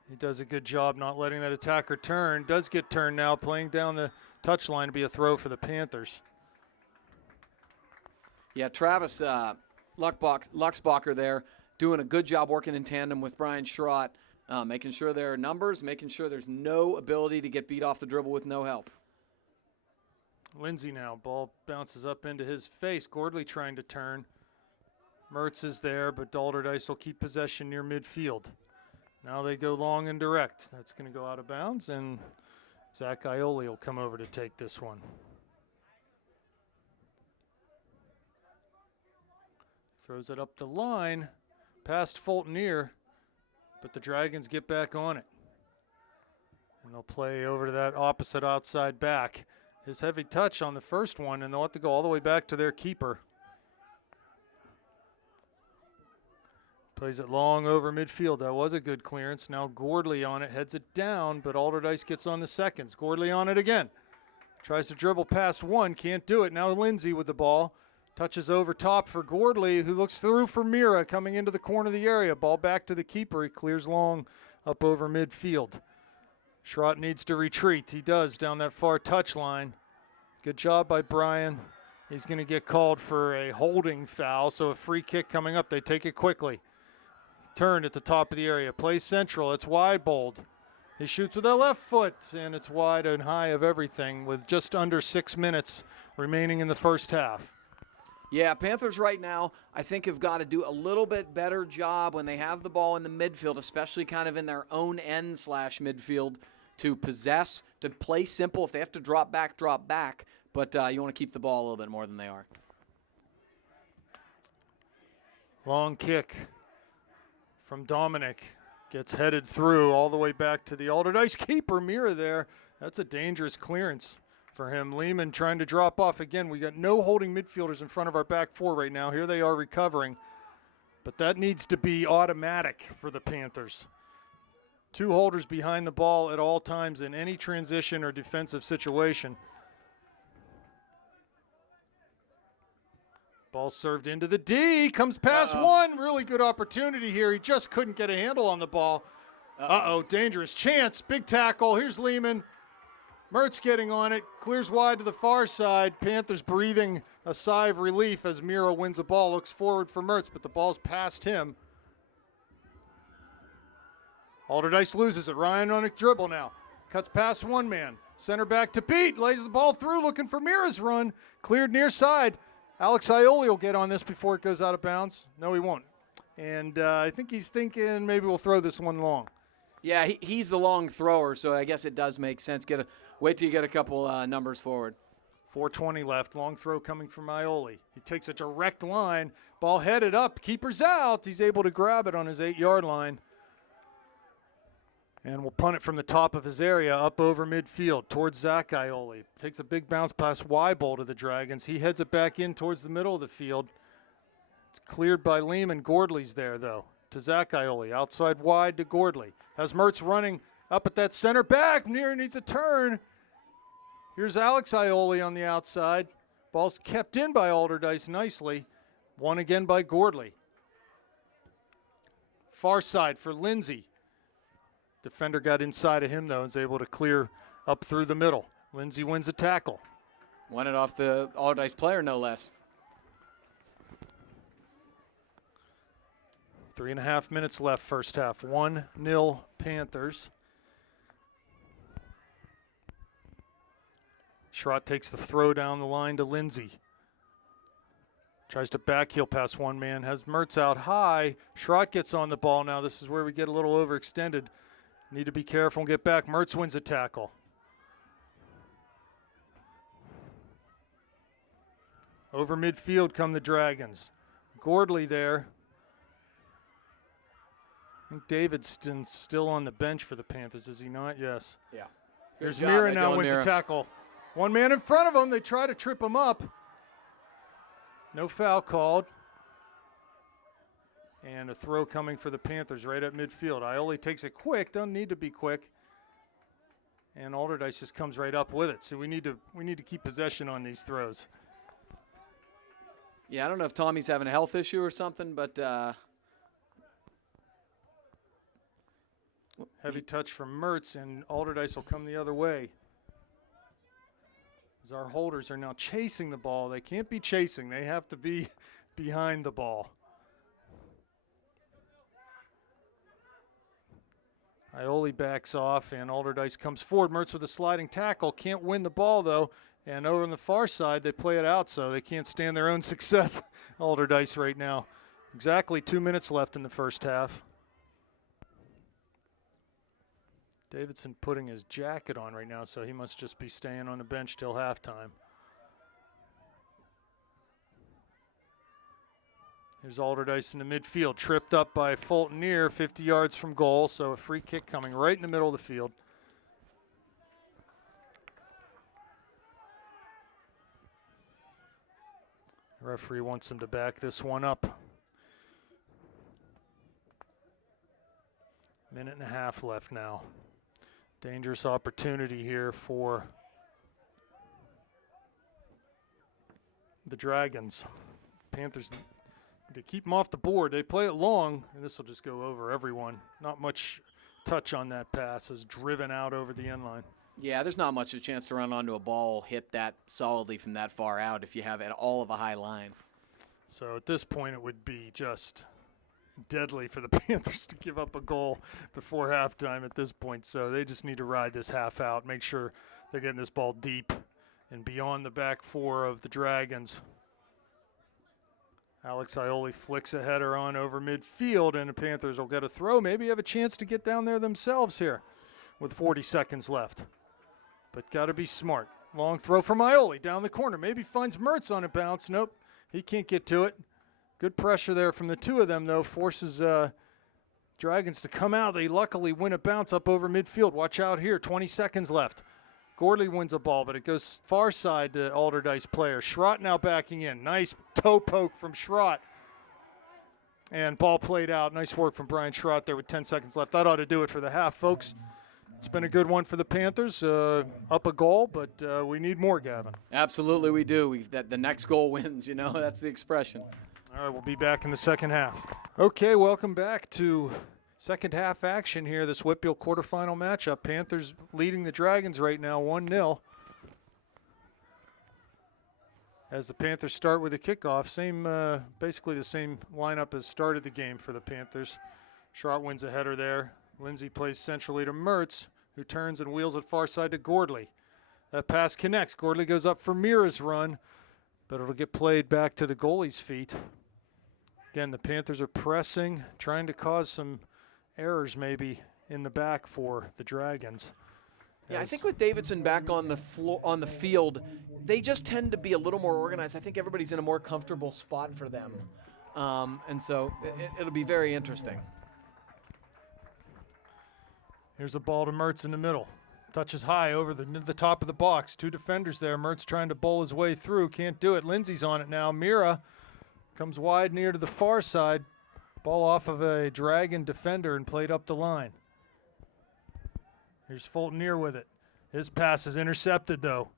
He does a good job not letting that attacker turn. Does get turned now, playing down the touchline to be a throw for the Panthers. Yeah, Travis Luxbacher there doing a good job working in tandem with Brian Schrott, making sure there are numbers, making sure there's no ability to get beat off the dribble with no help. Lindsay now, ball bounces up into his face. Gordley trying to turn. Mertz is there, but Allderdice will keep possession near midfield. Now they go long and direct. That's going to go out of bounds, and Zach Ioli will come over to take this one. Throws it up the line, past Fulton near, but the Dragons get back on it. And they'll play over to that opposite outside back. His heavy touch on the first one, and they'll have to go all the way back to their keeper. Plays it long over midfield. That was a good clearance. Now Gordley on it, heads it down, but Allderdice gets on the seconds. Gordley on it again. Tries to dribble past one, can't do it. Now Lindsay with the ball. Touches over top for Gordley, who looks through for Mira coming into the corner of the area. Ball back to the keeper. He clears long up over midfield. Schrott needs to retreat. He does down that far touchline. Good job by Brian. He's going to get called for a holding foul, so a free kick coming up. They take it quickly. Turned at the top of the area. Plays central. It's wide bowled. He shoots with that left foot, and it's wide and high of everything with just under 6 minutes remaining in the first half. Yeah, Panthers right now, I think, have got to do a little bit better job when they have the ball in the midfield, especially kind of in their own end / midfield, to possess, to play simple. If they have to drop back, drop back. But you want to keep the ball a little bit more than they are. Long kick from Dominic. Gets headed through all the way back to the Allderdice keeper, Mira there. That's a dangerous clearance for him. Lehman trying to drop off again. We got no holding midfielders in front of our back four right now. Here they are recovering. But that needs to be automatic for the Panthers. 2 holders behind the ball at all times in any transition or defensive situation. Ball served into the D, comes past one. Really good opportunity here. He just couldn't get a handle on the ball. Dangerous chance. Big tackle. Here's Lehman. Mertz getting on it. Clears wide to the far side. Panthers breathing a sigh of relief as Miro wins the ball. Looks forward for Mertz, but the ball's past him. Allderdice loses it. Ryan on a dribble now. Cuts past one man. Center back to Pete. Lays the ball through looking for Mira's run. Cleared near side. Alex Ioli will get on this before it goes out of bounds. No, he won't. And I think he's thinking maybe we'll throw this one long. Yeah, he's the long thrower, so I guess it does make sense. Wait till you get a couple numbers forward. 4:20 left. Long throw coming from Ioli. He takes a direct line. Ball headed up. Keeper's out. He's able to grab it on his 8-yard line. And we'll punt it from the top of his area up over midfield towards Zach Ioli. Takes a big bounce pass Weibold to the Dragons. He heads it back in towards the middle of the field. It's cleared by Lehman. Gordley's there, though, to Zach Ioli. Outside wide to Gordley. Has Mertz running up at that center back. Near needs a turn. Here's Alex Ioli on the outside. Ball's kept in by Allderdice nicely. Won again by Gordley. Far side for Lindsay. Defender got inside of him, though, and was able to clear up through the middle. Lindsay wins a tackle. Won it off the Allderdice player, no less. 3.5 minutes left first half. 1-0 Panthers. Schrott takes the throw down the line to Lindsay. Tries to backheel past one man. Has Mertz out high. Schrott gets on the ball now. This is where we get a little overextended. Need to be careful and get back. Mertz wins a tackle. Over midfield come the Dragons. Gordley there. I think Davidson's still on the bench for the Panthers, is he not? Yes. Yeah. Here's Mira now wins a tackle. One man in front of him. They try to trip him up. No foul called. And a throw coming for the Panthers right at midfield. Ioli takes it quick. Doesn't need to be quick. And Allderdice just comes right up with it. So we need to keep possession on these throws. Yeah, I don't know if Tommy's having a health issue or something, but heavy touch from Mertz, and Allderdice will come the other way. As our holders are now chasing the ball. They can't be chasing. They have to be behind the ball. Ioli backs off, and Allderdice comes forward. Mertz with a sliding tackle. Can't win the ball, though. And over on the far side, they play it out, so they can't stand their own success, Allderdice, right now. Exactly 2 minutes left in the first half. Davidson putting his jacket on right now, so he must just be staying on the bench till halftime. Here's Allderdice in the midfield, tripped up by Fulton near 50 yards from goal, so a free kick coming right in the middle of the field. The referee wants him to back this one up. Minute and a half left now. Dangerous opportunity here for the Dragons. Panthers, to keep them off the board. They play it long, and this will just go over everyone. Not much touch on that pass as driven out over the end line. Yeah, there's not much of a chance to run onto a ball, hit that solidly from that far out if you have at all of a high line. So at this point, it would be just deadly for the Panthers to give up a goal before halftime at this point. So they just need to ride this half out, make sure they're getting this ball deep and beyond the back four of the Dragons. Alex Ioli flicks a header on over midfield, and the Panthers will get a throw. Maybe have a chance to get down there themselves here with 40 seconds left. But got to be smart. Long throw from Ioli down the corner. Maybe finds Mertz on a bounce. Nope, he can't get to it. Good pressure there from the two of them, though. Forces Dragons to come out. They luckily win a bounce up over midfield. Watch out here. 20 seconds left. Gordley wins a ball, but it goes far side to Allderdice player. Schrott now backing in. Nice toe poke from Schrott. And ball played out. Nice work from Brian Schrott there with 10 seconds left. That ought to do it for the half, folks. It's been a good one for the Panthers. Up a goal, but we need more, Gavin. Absolutely we do. That the next goal wins, that's the expression. All right, we'll be back in the second half. Okay, welcome back to second half action here, this WPIAL quarterfinal matchup. Panthers leading the Dragons right now 1-0. As the Panthers start with a kickoff, basically the same lineup as started the game for the Panthers. Schrott wins a header there. Lindsay plays centrally to Mertz, who turns and wheels it far side to Gordley. That pass connects. Gordley goes up for Mira's run, but it'll get played back to the goalie's feet. Again, the Panthers are pressing, trying to cause some errors maybe in the back for the Dragons. Yeah, I think with Davidson back on the floor, on the field, they just tend to be a little more organized. I think everybody's in a more comfortable spot for them, and so it'll be very interesting. Here's a ball to Mertz in the middle. Touches high over the top of the box. Two defenders there. Mertz trying to bowl his way through. Can't do it. Lindsay's on it now. Mira comes wide near to the far side. Ball off of a Dragon defender and played up the line. Here's Fulton with it. His pass is intercepted, though,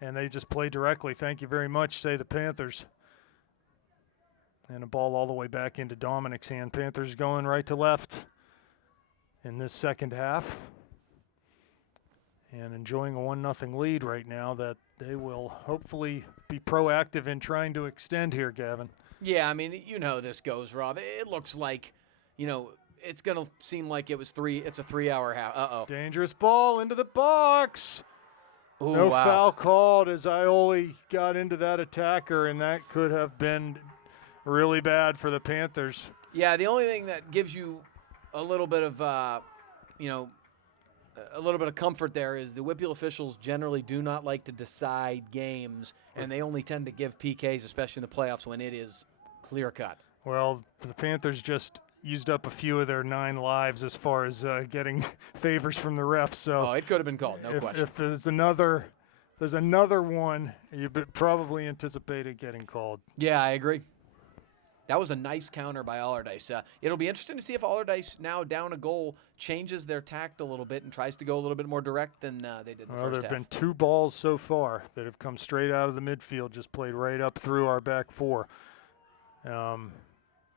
and they just play directly. Thank you very much, say the Panthers. And a ball all the way back into Dominic's hand. Panthers going right to left in this second half, and enjoying a 1-0 lead right now that they will hopefully be proactive in trying to extend here, Gavin. Yeah, I mean, this goes, Rob. It looks like, it's going to seem like it's a 3-hour half. Uh-oh. Dangerous ball into the box. Ooh, no wow. Foul called as Ioli got into that attacker, and that could have been really bad for the Panthers. Yeah, the only thing that gives you a little bit of, a little bit of comfort there is the WPIAL officials generally do not like to decide games, and they only tend to give PKs, especially in the playoffs when it is clear-cut. Well, the Panthers just used up a few of their 9 lives as far as getting favors from the refs. So it could have been called, no question. If there's another one, you probably anticipated getting called. Yeah, I agree. That was a nice counter by Allderdice. It'll be interesting to see if Allderdice, now down a goal, changes their tact a little bit and tries to go a little bit more direct than they did in the first half. There have been 2 balls so far that have come straight out of the midfield, just played right up through our back four.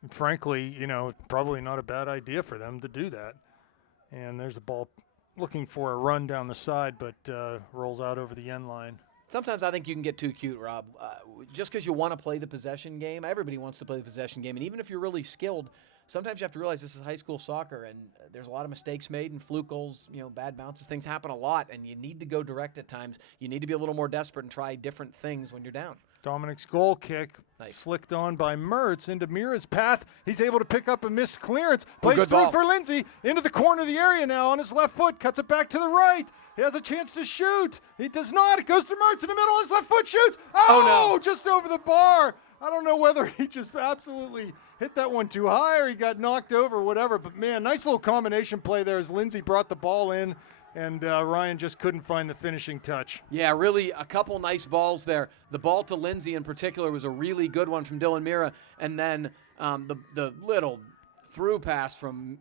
Frankly, probably not a bad idea for them to do that. And there's a ball looking for a run down the side, but rolls out over the end line. Sometimes I think you can get too cute, Rob. Just because you want to play the possession game, everybody wants to play the possession game. And even if you're really skilled, sometimes you have to realize this is high school soccer, and there's a lot of mistakes made and fluke goals, bad bounces. Things happen a lot, and you need to go direct at times. You need to be a little more desperate and try different things when you're down. Dominic's goal kick, nice. Flicked on by Mertz into Mira's path. He's able to pick up a missed clearance. Plays through for Lindsay into the corner of the area now on his left foot. Cuts it back to the right. He has a chance to shoot. He does not. It goes to Mertz in the middle on his left foot. Shoots. Oh, no. Just over the bar. I don't know whether he just absolutely hit that one too high or he got knocked over, whatever. But, man, nice little combination play there as Lindsay brought the ball in. And Ryan just couldn't find the finishing touch. Yeah, really a couple nice balls there. The ball to Lindsay in particular was a really good one from Dylan Mira. And then the little through pass from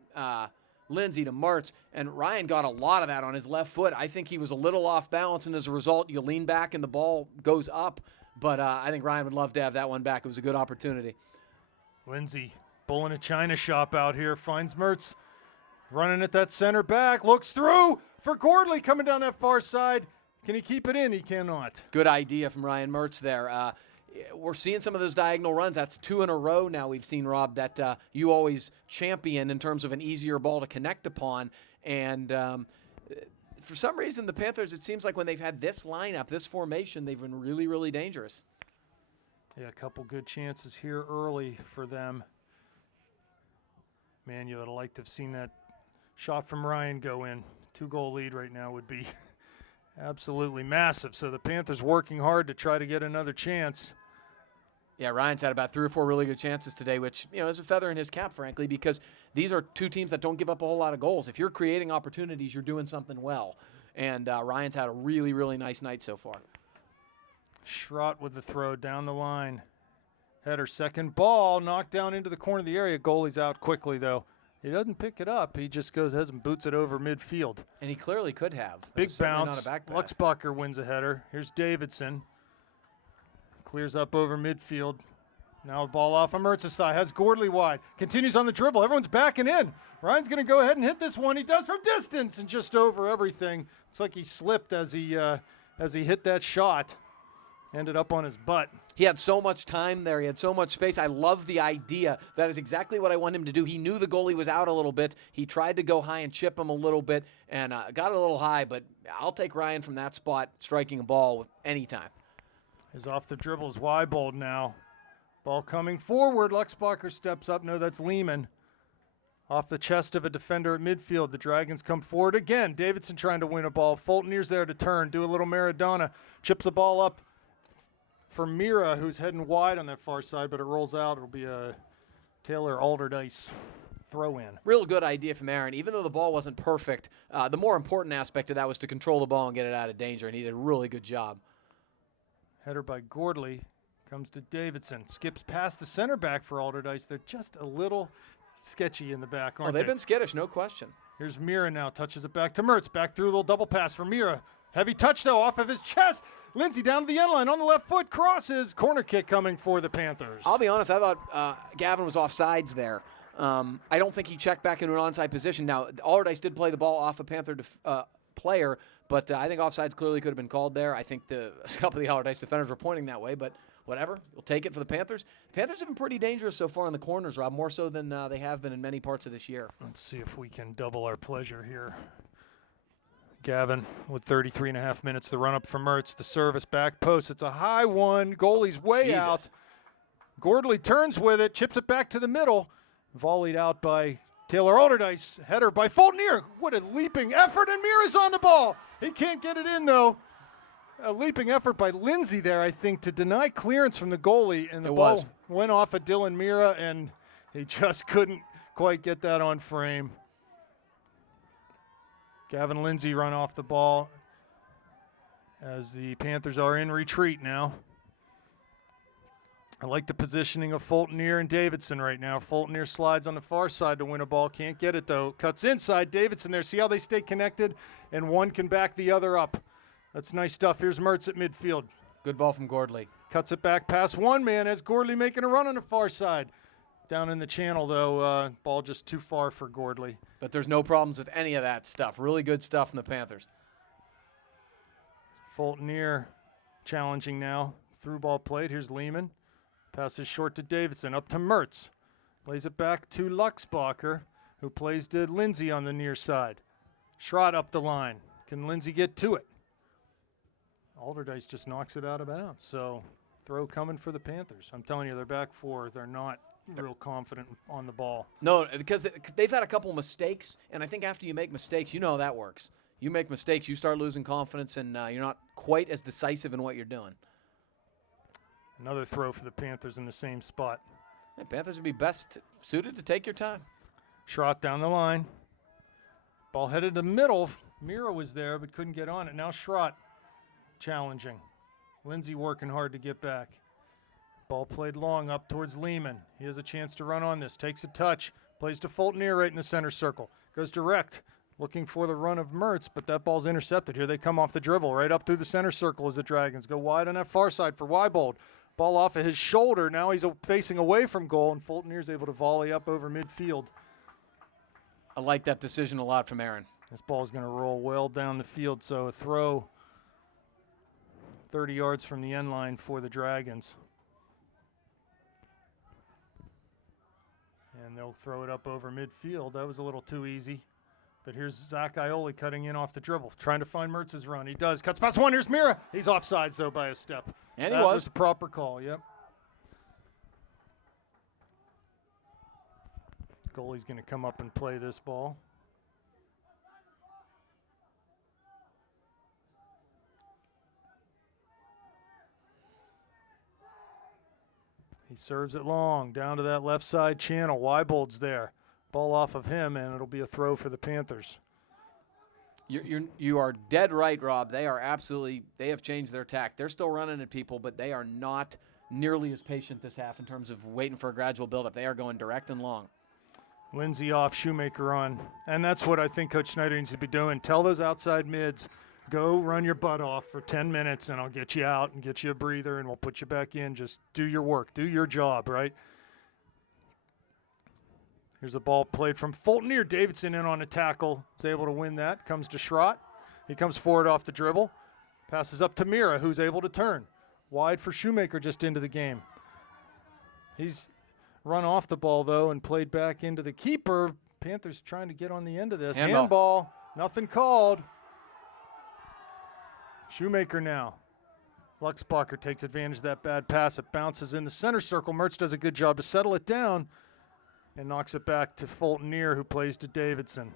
Lindsay to Mertz, and Ryan got a lot of that on his left foot. I think he was a little off balance, and as a result, you lean back and the ball goes up. But I think Ryan would love to have that one back. It was a good opportunity. Lindsay, bull in a china shop out here, finds Mertz running at that center back, looks through for Gordley coming down that far side. Can he keep it in? He cannot. Good idea from Ryan Mertz there. We're seeing some of those diagonal runs. That's 2 in a row now we've seen, Rob, that you always champion in terms of an easier ball to connect upon. And for some reason, the Panthers, it seems like when they've had this lineup, this formation, they've been really, really dangerous. Yeah, a couple good chances here early for them. Man, you would have liked to have seen that shot from Ryan go in. 2-goal lead right now would be absolutely massive. So the Panthers working hard to try to get another chance. Yeah, Ryan's had about 3 or 4 really good chances today, which, is a feather in his cap, frankly, because these are 2 teams that don't give up a whole lot of goals. If you're creating opportunities, you're doing something well. And Ryan's had a really, really nice night so far. Schrott with the throw down the line. Header, second ball, knocked down into the corner of the area. Goalie's out quickly, though. He doesn't pick it up. He just goes ahead and boots it over midfield. And he clearly could have. Big bounce. Not a back pass. Luxbacher wins a header. Here's Davidson. Clears up over midfield. Now the ball off of Mertz's thigh. Has Gordley wide. Continues on the dribble. Everyone's backing in. Ryan's going to go ahead and hit this one. He does from distance and just over everything. Looks like he slipped as he hit that shot. Ended up on his butt. He had so much time there. He had so much space. I love the idea. That is exactly what I want him to do. He knew the goalie was out a little bit. He tried to go high and chip him a little bit and got a little high, but I'll take Ryan from that spot striking a ball anytime. His off the dribble is Weibold now. Ball coming forward. Luxbacher steps up. No, that's Lehman. Off the chest of a defender at midfield. The Dragons come forward again. Davidson trying to win a ball. Fultonier's there to turn. Do a little Maradona. Chips the ball up for Mira, who's heading wide on that far side, but it rolls out. It'll be a Taylor Allderdice throw in. Real good idea from Aaron. Even though the ball wasn't perfect, the more important aspect of that was to control the ball and get it out of danger, and he did a really good job. Header by Gordley comes to Davidson. Skips past the center back for Allderdice. They're just a little sketchy in the back, aren't they? They've been skittish, no question. Here's Mira now. Touches it back to Mertz. Back through a little double pass for Mira. Heavy touch, though, off of his chest. Lindsay down to the end line on the left foot. Crosses. Corner kick coming for the Panthers. I'll be honest, I thought Gavin was offsides there. I don't think he checked back into an onside position. Now, Allderdice did play the ball off a Panther player, but I think offsides clearly could have been called there. I think a couple of the Allderdice defenders were pointing that way, but whatever. We'll take it for the Panthers. The Panthers have been pretty dangerous so far in the corners, Rob, more so than they have been in many parts of this year. Let's see if we can double our pleasure here. Gavin with 33.5 minutes. The run up from Mertz. The service back post. It's a high one. Goalie's way out. Gordley turns with it. Chips it back to the middle. Volleyed out by Taylor Allderdice. Header by Fultonier. What a leaping effort. And Mira's on the ball. He can't get it in, though. A leaping effort by Lindsay there, I think, to deny clearance from the goalie. And the ball went off of Dylan Mira, and he just couldn't quite get that on frame. Gavin Lindsay run off the ball as the Panthers are in retreat now. I like the positioning of Fultonier and Davidson right now. Fultonier slides on the far side to win a ball. Can't get it, though. Cuts inside. Davidson there. See how they stay connected? And one can back the other up. That's nice stuff. Here's Mertz at midfield. Good ball from Gordley. Cuts it back past one man as Gordley making a run on the far side. Down in the channel, though, ball just too far for Gordley. But there's no problems with any of that stuff. Really good stuff from the Panthers. Fultonier challenging now. Through ball played. Here's Lehman. Passes short to Davidson. Up to Mertz. Lays it back to Luxbacher, who plays to Lindsay on the near side. Schrott up the line. Can Lindsay get to it? Allderdice just knocks it out of bounds. So throw coming for the Panthers. I'm telling you, they're back four. They're not real confident on the ball. No, because they've had a couple mistakes, and I think after you make mistakes, you know how that works. You make mistakes, you start losing confidence, and you're not quite as decisive in what you're doing. Another throw for the Panthers in the same spot. The Panthers would be best suited to take your time. Schrott down the line. Ball headed to the middle. Mira was there but couldn't get on it. Now Schrott challenging. Lindsay working hard to get back. Ball played long up towards Lehman. He has a chance to run on this. Takes a touch. Plays to Fultonier right in the center circle. Goes direct, looking for the run of Mertz, but that ball's intercepted. Here they come off the dribble, right up through the center circle as the Dragons go wide on that far side for Weibold. Ball off of his shoulder. Now he's facing away from goal, and Fultonier's able to volley up over midfield. I like that decision a lot from Aaron. This ball is going to roll well down the field, so a throw 30 yards from the end line for the Dragons. And they'll throw it up over midfield. That was a little too easy. But here's Zach Ioli cutting in off the dribble, trying to find Mertz's run. He does. Cuts past one. Here's Mira. He's offsides, though, by a step. And that he was the proper call, yep. Goalie's going to come up and play this ball. He serves it long down to that left side channel. Weibold's there. Ball off of him, and it'll be a throw for the Panthers. You are dead right, Rob. They have changed their tack. They're still running at people, but they are not nearly as patient this half in terms of waiting for a gradual buildup. They are going direct and long. Lindsay off, Shoemaker on. And that's what I think Coach Schneider needs to be doing. Tell those outside mids, go run your butt off for 10 minutes, and I'll get you out and get you a breather, and we'll put you back in. Just do your work. Do your job, right? Here's a ball played from Fulton. Davidson in on a tackle. Is able to win that. Comes to Schrott. He comes forward off the dribble. Passes up to Mira, who's able to turn. Wide for Shoemaker just into the game. He's run off the ball, though, and played back into the keeper. Panthers trying to get on the end of this. Handball. Nothing called. Shoemaker now. Luxbacher takes advantage of that bad pass. It bounces in the center circle. Mertz does a good job to settle it down and knocks it back to Fulton, who plays to Davidson.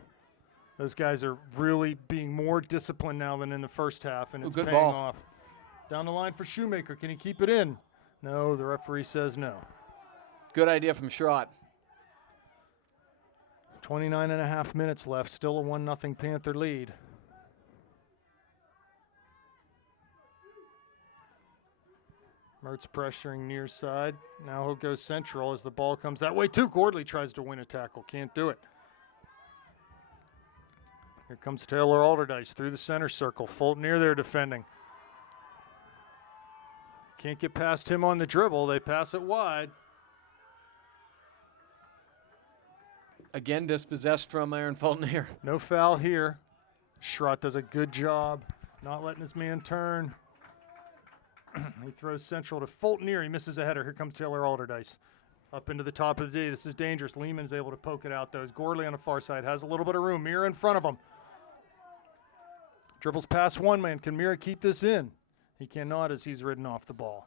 Those guys are really being more disciplined now than in the first half, and it's paying off. Down the line for Shoemaker. Can he keep it in? No, the referee says no. Good idea from Schrott. 29 and a half minutes left. Still a 1-0 Panther lead. Mertz pressuring near side. Now he'll go central as the ball comes that way too. Gordley tries to win a tackle. Can't do it. Here comes Taylor Allderdice through the center circle. Fulton there defending. Can't get past him on the dribble. They pass it wide. Again, dispossessed from Aaron Fulton here. No foul here. Schrott does a good job not letting his man turn. He throws central to Fulton. He misses a header. Here comes Taylor Allderdice. Up into the top of the D. This is dangerous. Lehman's able to poke it out, though. Gordley on the far side has a little bit of room. Mira in front of him. Dribbles past one man. Can Mira keep this in? He cannot as he's ridden off the ball.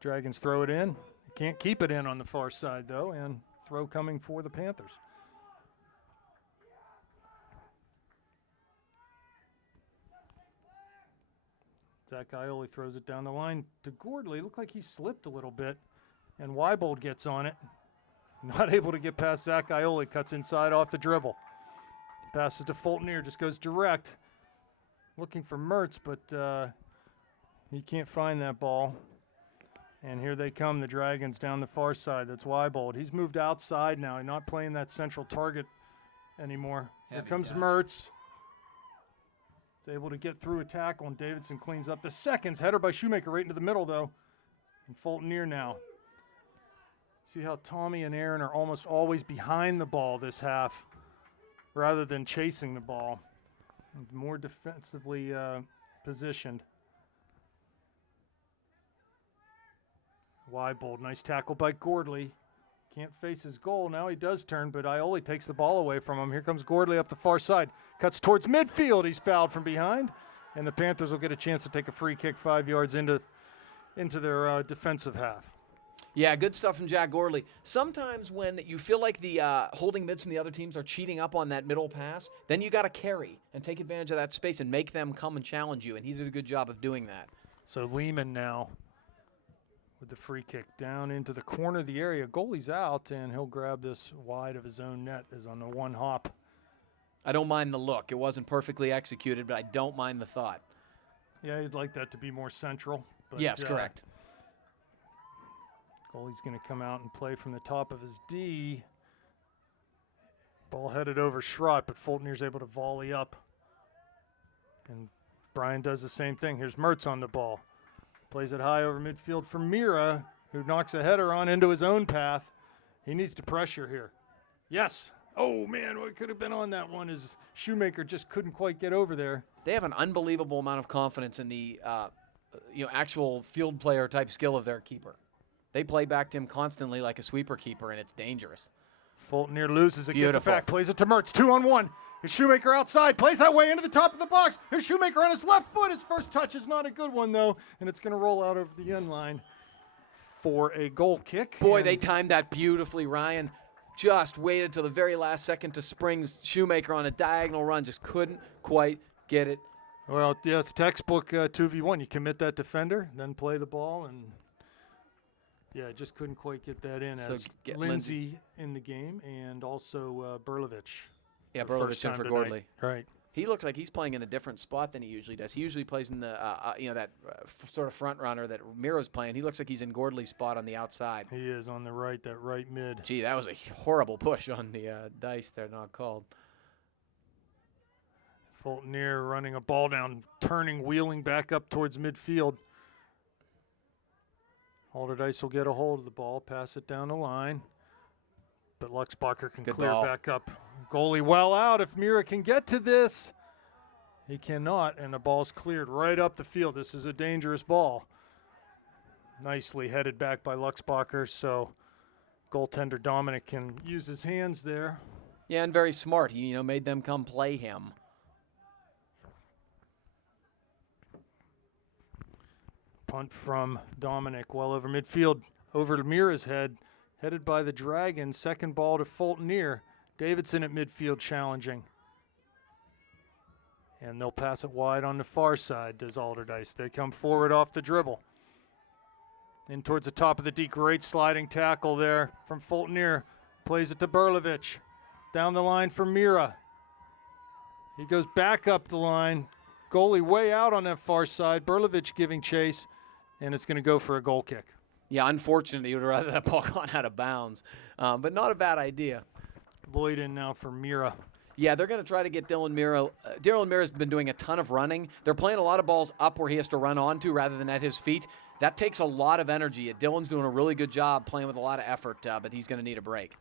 Dragons throw it in. Can't keep it in on the far side, though, and throw coming for the Panthers. Zach Ioli throws it down the line to Gordley. Looked like he slipped a little bit, and Weibold gets on it. Not able to get past Zach Ioli. Cuts inside off the dribble. Passes to Fulton just goes direct. Looking for Mertz, but he can't find that ball. And here they come, the Dragons down the far side. That's Weibold. He's moved outside now. He's not playing that central target anymore. Here comes Mertz. He's able to get through a tackle, and Davidson cleans up the seconds. Header by Shoemaker right into the middle, though. And Fulton now. See how Tommy and Aaron are almost always behind the ball this half rather than chasing the ball. More defensively positioned. Weibold, nice tackle by Gordley. Can't face his goal. Now he does turn, but Ioli takes the ball away from him. Here comes Gordley up the far side. Cuts towards midfield. He's fouled from behind. And the Panthers will get a chance to take a free kick 5 yards into their defensive half. Yeah, good stuff from Jack Gordley. Sometimes when you feel like the holding mids from the other teams are cheating up on that middle pass, then you got to carry and take advantage of that space and make them come and challenge you, and he did a good job of doing that. So Lehman now with the free kick down into the corner of the area. Goalie's out, and he'll grab this wide of his own net as on the one hop. I don't mind the look. It wasn't perfectly executed, but I don't mind the thought. Yeah, you'd like that to be more central. But, Yes, correct. Goalie's going to come out and play from the top of his D. Ball headed over Schrott, but Fultonier's able to volley up. And Brian does the same thing. Here's Mertz on the ball. Plays it high over midfield for Mira, who knocks a header on into his own path. He needs to pressure here. Yes. Oh, man, what could have been on that one is Shoemaker just couldn't quite get over there. They have an unbelievable amount of confidence in the actual field player type skill of their keeper. They play back to him constantly like a sweeper keeper, and it's dangerous. Fultonier loses it, Beautiful. gets it back, plays it to Mertz, 2-on-1. Here's Shoemaker outside, plays that way into the top of the box. Here's Shoemaker on his left foot. His first touch is not a good one, though, and it's going to roll out over the end line for a goal kick. Boy, they timed that beautifully. Ryan just waited till the very last second to spring Shoemaker on a diagonal run, just couldn't quite get it. Well, yeah, it's textbook 2v1. You commit that defender, then play the ball, and yeah, just couldn't quite get that in. So as get Lindsay in the game and also Berlovich. Yeah, for Berlovich first in time for tonight. Gordley. Right. He looks like he's playing in a different spot than he usually does. He usually plays in the, that sort of front runner that Miro's playing. He looks like he's in Gordley's spot on the outside. He is on the right, that right mid. Gee, that was a horrible push on the dice there, not called. Fultonier running a ball down, turning, wheeling back up towards midfield. Allderdice will get a hold of the ball, pass it down the line. But Luxbacher can Good clear ball. back up. Goalie well out. If Mira can get to this, he cannot, and the ball's cleared right up the field. This is a dangerous ball. Nicely headed back by Luxbacher, so goaltender Dominic can use his hands there. Yeah, and very smart. He, made them come play him. Punt from Dominic well over midfield, over to Mira's head, headed by the Dragons. Second ball to Fultonier. Davidson at midfield challenging. And they'll pass it wide on the far side, does Allderdice. They come forward off the dribble. In towards the top of the D. Great sliding tackle there from Fultonier. Plays it to Berlovich. Down the line for Mira. He goes back up the line. Goalie way out on that far side. Berlovich giving chase. And it's going to go for a goal kick. Yeah, unfortunately, you would rather that ball gone out of bounds. But not a bad idea. Lloyd in now for Mira. Yeah, they're going to try to get Dylan Mira. Dylan Mira's been doing a ton of running. They're playing a lot of balls up where he has to run onto rather than at his feet. That takes a lot of energy. Dylan's doing a really good job playing with a lot of effort, but he's going to need a break.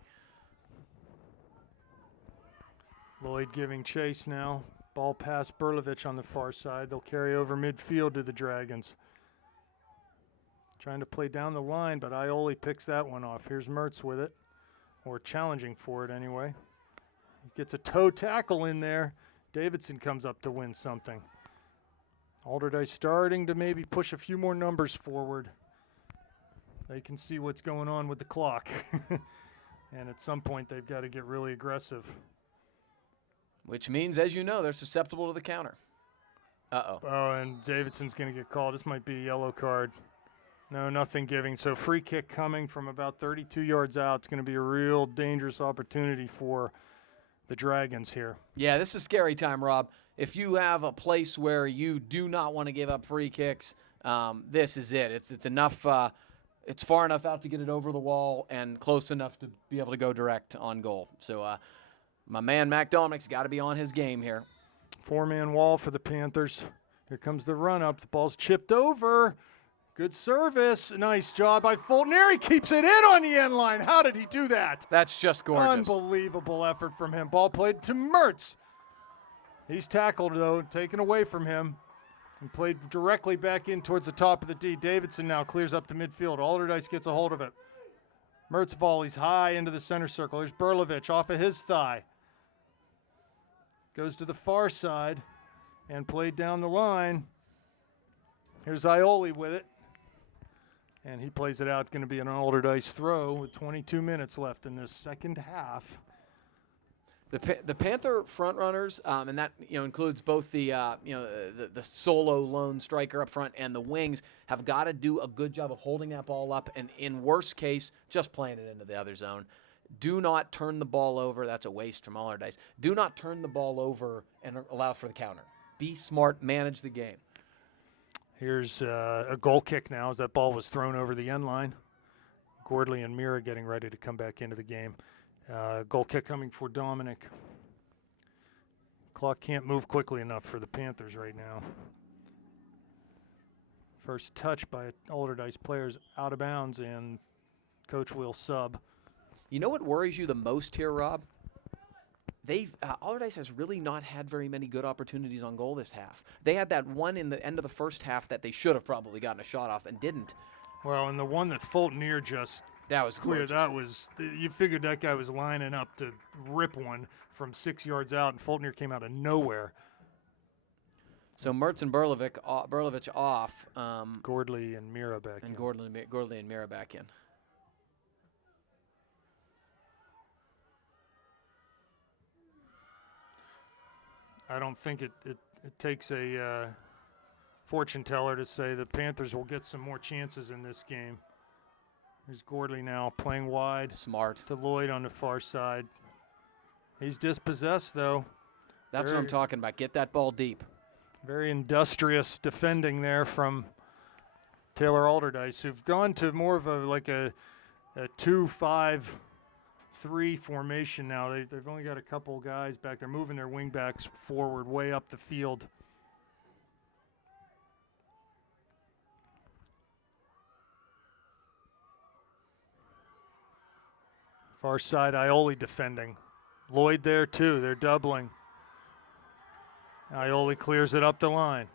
Lloyd giving chase now. Ball past Berlovich on the far side. They'll carry over midfield to the Dragons. Trying to play down the line, but Ioli picks that one off. Here's Mertz with it, or challenging for it anyway. Gets a toe tackle in there. Davidson comes up to win something. Allderdice starting to maybe push a few more numbers forward. They can see what's going on with the clock. And at some point, they've got to get really aggressive. Which means, as you know, they're susceptible to the counter. Uh-oh. Oh, and Davidson's going to get called. This might be a yellow card. No, nothing giving. So free kick coming from about 32 yards out. It's going to be a real dangerous opportunity for the Dragons here. Yeah, this is scary time, Rob. If you have a place where you do not want to give up free kicks, this is it. It's enough. It's far enough out to get it over the wall and close enough to be able to go direct on goal. So my man Mac Dominic's got to be on his game here. Four-man wall for the Panthers. Here comes the run-up. The ball's chipped over. Good service. Nice job by Fultonier. He keeps it in on the end line. How did he do that? That's just gorgeous. Unbelievable effort from him. Ball played to Mertz. He's tackled, though, taken away from him, and played directly back in towards the top of the D. Davidson now clears up to midfield. Allderdice gets a hold of it. Mertz volleys high into the center circle. Here's Berlovich off of his thigh. Goes to the far side and played down the line. Here's Ioli with it. And he plays it out. Going to be an Allderdice throw with 22 minutes left in this second half. The Panther front runners, and that includes both the solo lone striker up front and the wings, have got to do a good job of holding that ball up, and in worst case, just playing it into the other zone. Do not turn the ball over. That's a waste from Allderdice. Do not turn the ball over and allow for the counter. Be smart. Manage the game. Here's a goal kick now as that ball was thrown over the end line. Gordley and Mira getting ready to come back into the game. Goal kick coming for Dominic. Clock can't move quickly enough for the Panthers right now. First touch by Allderdice players out of bounds, and coach will sub. You know what worries you the most here, Rob? Allderdice has really not had very many good opportunities on goal this half. They had that one in the end of the first half that they should have probably gotten a shot off and didn't. Well, and the one that Fulton just that was clear. gorgeous. That was, you figured that guy was lining up to rip one from 6 yards out, and Fulton came out of nowhere. So Mertz and Berlovich off. Gordley and Mira back in. And Gordley and Mira back in. I don't think it takes a fortune teller to say the Panthers will get some more chances in this game. There's Gordley now playing wide. Smart. To Lloyd on the far side. He's dispossessed, though. That's what I'm talking about. Get that ball deep. Very industrious defending there from Taylor Allderdice, who've gone to more of a 2-5-3 formation now. They've only got a couple guys back there moving their wing backs forward way up the field. Far side, Ioli defending. Lloyd there too, they're doubling. Ioli clears it up the line.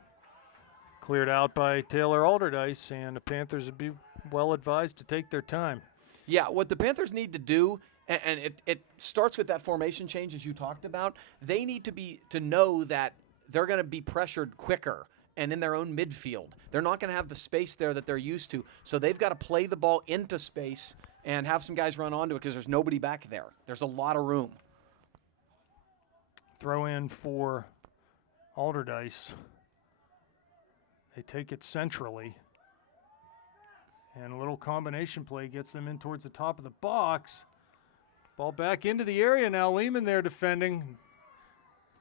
Cleared out by Taylor Allderdice, and the Panthers would be well advised to take their time. Yeah, what the Panthers need to do, and it starts with that formation change as you talked about, they need to know that they're going to be pressured quicker and in their own midfield. They're not going to have the space there that they're used to, so they've got to play the ball into space and have some guys run onto it because there's nobody back there. There's a lot of room. Throw in for Allderdice. They take it centrally. And a little combination play gets them in towards the top of the box. Ball back into the area now. Lehman there defending.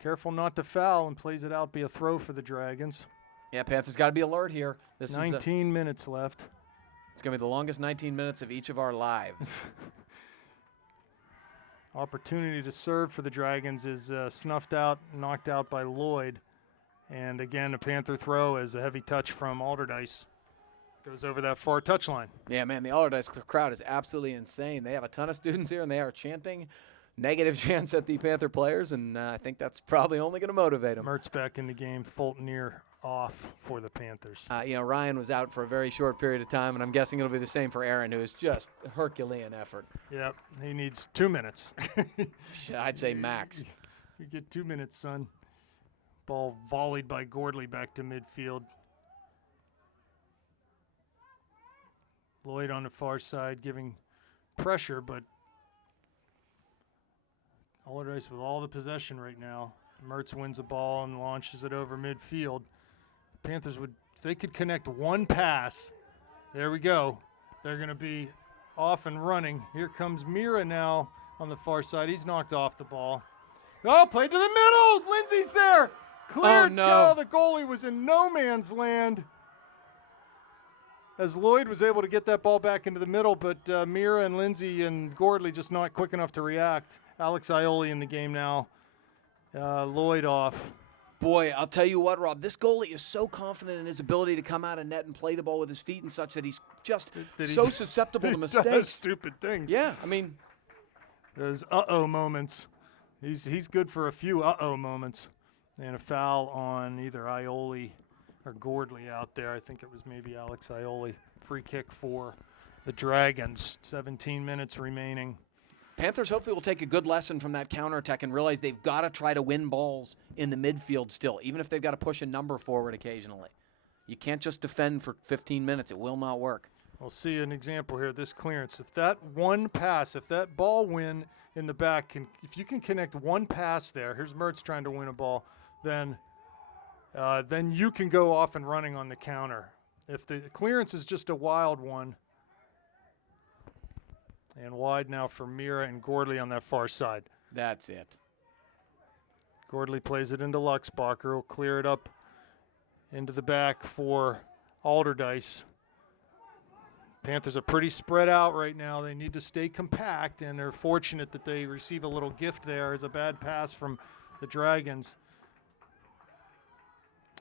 Careful not to foul, and plays it out. Be a throw for the Dragons. Yeah, Panthers got to be alert here. This 19 minutes left. It's going to be the longest 19 minutes of each of our lives. Opportunity to serve for the Dragons is snuffed out, knocked out by Lloyd. And again, a Panther throw as a heavy touch from Allderdice goes over that far touchline. Yeah, man, the Allderdice crowd is absolutely insane. They have a ton of students here, and they are chanting negative chants at the Panther players, and I think that's probably only going to motivate them. Mertz back in the game, Fulton off for the Panthers. Ryan was out for a very short period of time, and I'm guessing it'll be the same for Aaron, who is just a Herculean effort. Yep, he needs 2 minutes. I'd say max. You get 2 minutes, son. Ball volleyed by Gordley back to midfield. Lloyd on the far side giving pressure, but Allderdice with all the possession right now. Mertz wins the ball and launches it over midfield. Panthers would, if they could connect one pass, there we go. They're going to be off and running. Here comes Mira now on the far side. He's knocked off the ball. Oh, played to the middle. Lindsay's there. Cleared. Oh, no. The goalie was in no man's land. As Lloyd was able to get that ball back into the middle, but Mira and Lindsay and Gordley just not quick enough to react. Alex Ioli in the game now. Lloyd off. Boy, I'll tell you what, Rob, this goalie is so confident in his ability to come out of net and play the ball with his feet and such that he's just so susceptible to mistakes. Does stupid things. Yeah, I mean. Those uh-oh moments. He's good for a few uh-oh moments. And a foul on either Ioli or Gordley out there. I think it was maybe Alex Ioli. Free kick for the Dragons. 17 minutes remaining. Panthers hopefully will take a good lesson from that counterattack and realize they've got to try to win balls in the midfield still, even if they've got to push a number forward occasionally. You can't just defend for 15 minutes. It will not work. We'll see an example here, this clearance. If that one pass, if that ball win in the back, if you can connect one pass there, here's Mertz trying to win a ball, then you can go off and running on the counter. If the clearance is just a wild one, and wide now for Mira and Gordley on that far side. That's it. Gordley plays it into Luxbacher. He'll clear it up into the back for Allderdice. Panthers are pretty spread out right now. They need to stay compact, and they're fortunate that they receive a little gift there as a bad pass from the Dragons.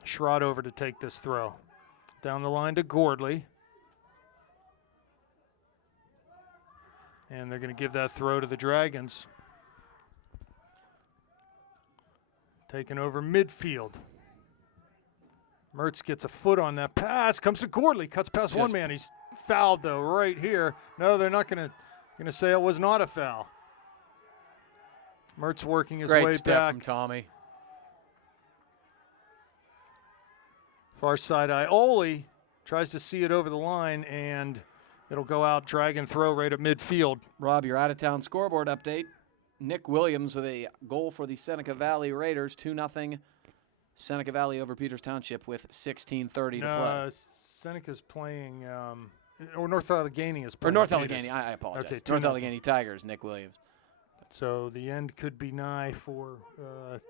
Schrott over to take this throw. Down the line to Gordley. And they're going to give that throw to the Dragons. Taking over midfield. Mertz gets a foot on that pass. Comes to Gordley. Cuts past one man. He's fouled, though, right here. No, they're not going to say it was not a foul. Mertz working his way Great step back. from Tommy. Far side Ioli tries to see it over the line, and it'll go out, drag and throw right at midfield. Rob, your out-of-town scoreboard update. Nick Williams with a goal for the Seneca Valley Raiders, 2-0 Seneca Valley over Peters Township with 16:30 to play. Seneca's playing, or North Allegheny is playing. Or North Peters. Allegheny, I apologize. Okay, North 2-0. Allegheny Tigers, Nick Williams. So the end could be nigh for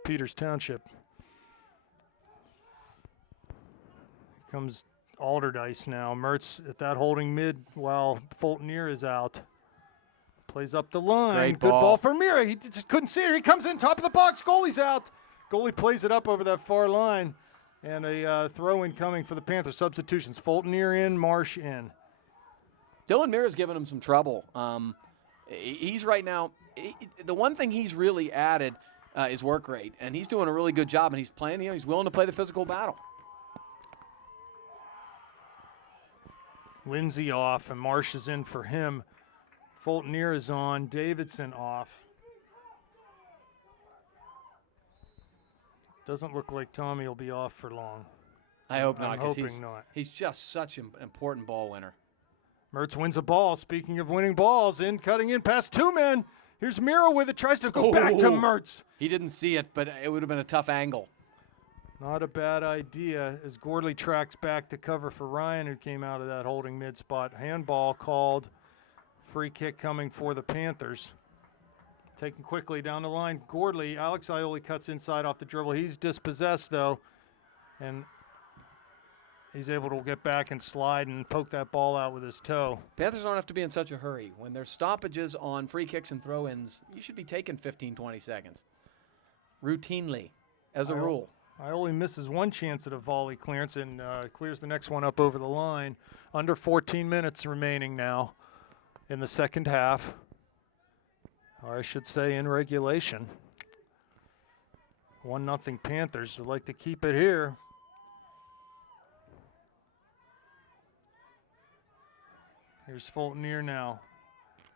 Peters Township. Here comes Allderdice now. Mertz at that holding mid while Fultonier is out. Plays up the line. Great Good ball. ball for Mira. He just couldn't see it. He comes in top of the box. Goalie's out. Goalie plays it up over that far line. And a throw-in coming for the Panthers. Substitutions. Fultonier in, Marsh in. Dylan Mira's giving him some trouble. He's right now, the one thing he's really added is work rate. And he's doing a really good job. And he's playing, he's willing to play the physical battle. Lindsay off, and Marsh is in for him. Fultonier is on. Davidson off. Doesn't look like Tommy will be off for long. I hope not, I'm because hoping not. he's just such an important ball winner. Mertz wins a ball. Speaking of winning balls, cutting in past two men. Here's Miro with it. Tries to go back to Mertz. He didn't see it, but it would have been a tough angle. Not a bad idea as Gordley tracks back to cover for Ryan, who came out of that holding mid spot. Handball called. Free kick coming for the Panthers. Taken quickly down the line. Gordley, Alex Ioli cuts inside off the dribble. He's dispossessed, though, and he's able to get back and slide and poke that ball out with his toe. Panthers don't have to be in such a hurry. When there's stoppages on free kicks and throw-ins, you should be taking 15, 20 seconds. Routinely, as a rule. Ioli misses one chance at a volley clearance and clears the next one up over the line. Under 14 minutes remaining now in the second half. Or I should say in regulation. 1-0 Panthers would like to keep it here. Here's Fultonier now.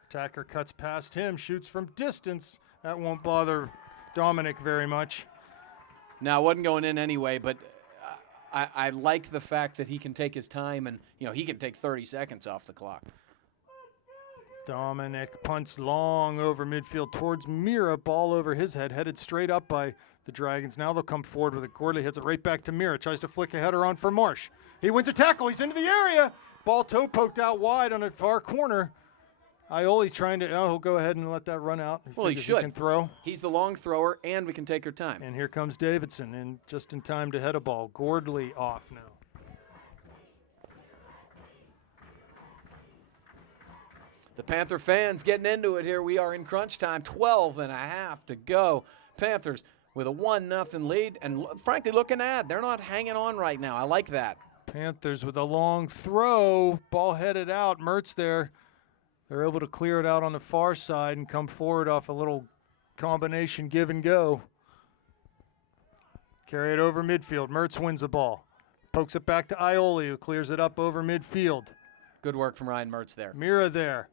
Attacker cuts past him, shoots from distance. That won't bother Dominic very much. Now, it wasn't going in anyway, but I like the fact that he can take his time and, he can take 30 seconds off the clock. Dominic punts long over midfield towards Mira. Ball over his head, headed straight up by the Dragons. Now they'll come forward with it. Gordley hits it right back to Mira. Tries to flick a header on for Marsh. He wins a tackle. He's into the area. Ball toe poked out wide on the far corner. Ioli's trying to, he'll go ahead and let that run out. He should. He can throw. He's the long thrower, and we can take our time. And here comes Davidson, and just in time to head a ball. Gordley off now. The Panther fans getting into it here. We are in crunch time, 12 and a half to go. Panthers with a 1-0 lead, and frankly, looking at, they're not hanging on right now. I like that. Panthers with a long throw. Ball headed out. Mertz there. They're able to clear it out on the far side and come forward off a little combination give and go. Carry it over midfield. Mertz wins the ball. Pokes it back to Ioli, who clears it up over midfield. Good work from Ryan Mertz there. Mira there.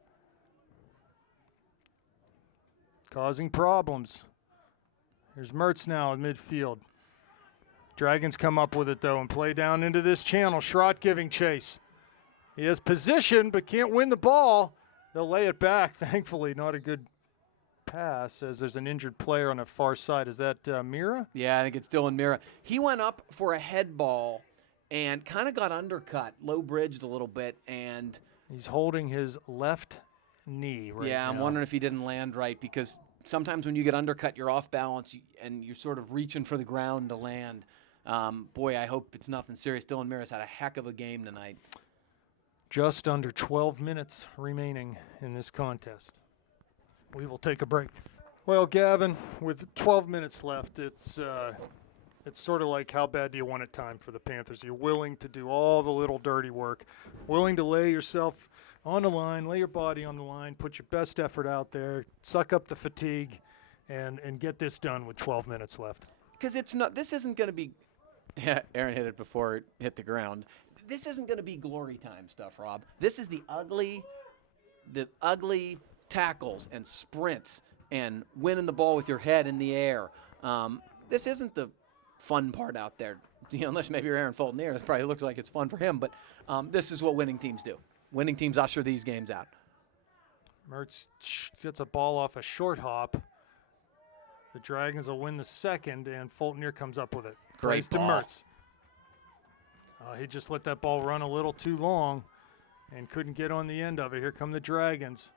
Causing problems. Here's Mertz now in midfield. Dragons come up with it, though, and play down into this channel. Schrott giving chase. He has position, but can't win the ball. They'll lay it back. Thankfully, not a good pass, as there's an injured player on the far side. Is that Mira? Yeah, I think it's Dylan Mira. He went up for a head ball and kind of got undercut, low-bridged a little bit, and he's holding his left knee right now. I'm wondering if he didn't land right, because sometimes when you get undercut, you're off balance and you're sort of reaching for the ground to land. Boy, I hope it's nothing serious. Dylan Mira's had a heck of a game tonight. Just under 12 minutes remaining in this contest. We will take a break. Well, Gavin, with 12 minutes left, it's sort of like how bad do you want it time for the Panthers. You're willing to do all the little dirty work, willing to lay yourself on the line, lay your body on the line, put your best effort out there, suck up the fatigue, and get this done with 12 minutes left. Because this isn't going to be – yeah, Aaron hit it before it hit the ground. This isn't going to be glory time stuff, Rob. This is the ugly tackles and sprints and winning the ball with your head in the air. This isn't the fun part out there. Unless maybe you're Aaron Fulton-Air, it probably looks like it's fun for him. But this is what winning teams do. Winning teams usher these games out. Mertz gets a ball off a short hop. The Dragons will win the second, and Fulton-Air comes up with it. Great ball. To Mertz. He just let that ball run a little too long and couldn't get on the end of it. Here come the Dragons.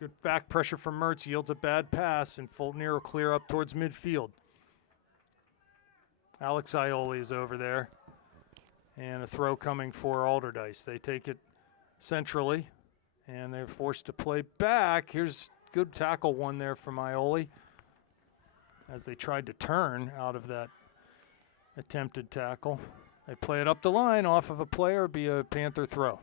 Good back pressure from Mertz. Yields a bad pass, and Fulton-Air will clear up towards midfield. Alex Ioli is over there. And a throw coming for Allderdice. They take it centrally, and they're forced to play back. Here's good tackle one there from Ioli as they tried to turn out of that attempted tackle. They play it up the line off of a player, be a Panther throw.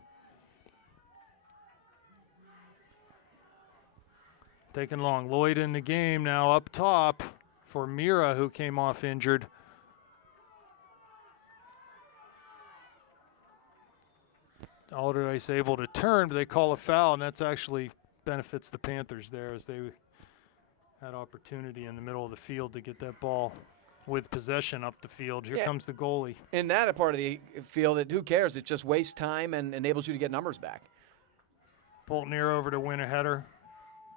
Taking long. Lloyd in the game now up top for Mira, who came off injured. Allderdice able to turn, but they call a foul, and that's actually benefits the Panthers there as they had opportunity in the middle of the field to get that ball with possession up the field. Here comes the goalie. In that part of the field, who cares? It just wastes time and enables you to get numbers back. Fulton-Air over to win a header.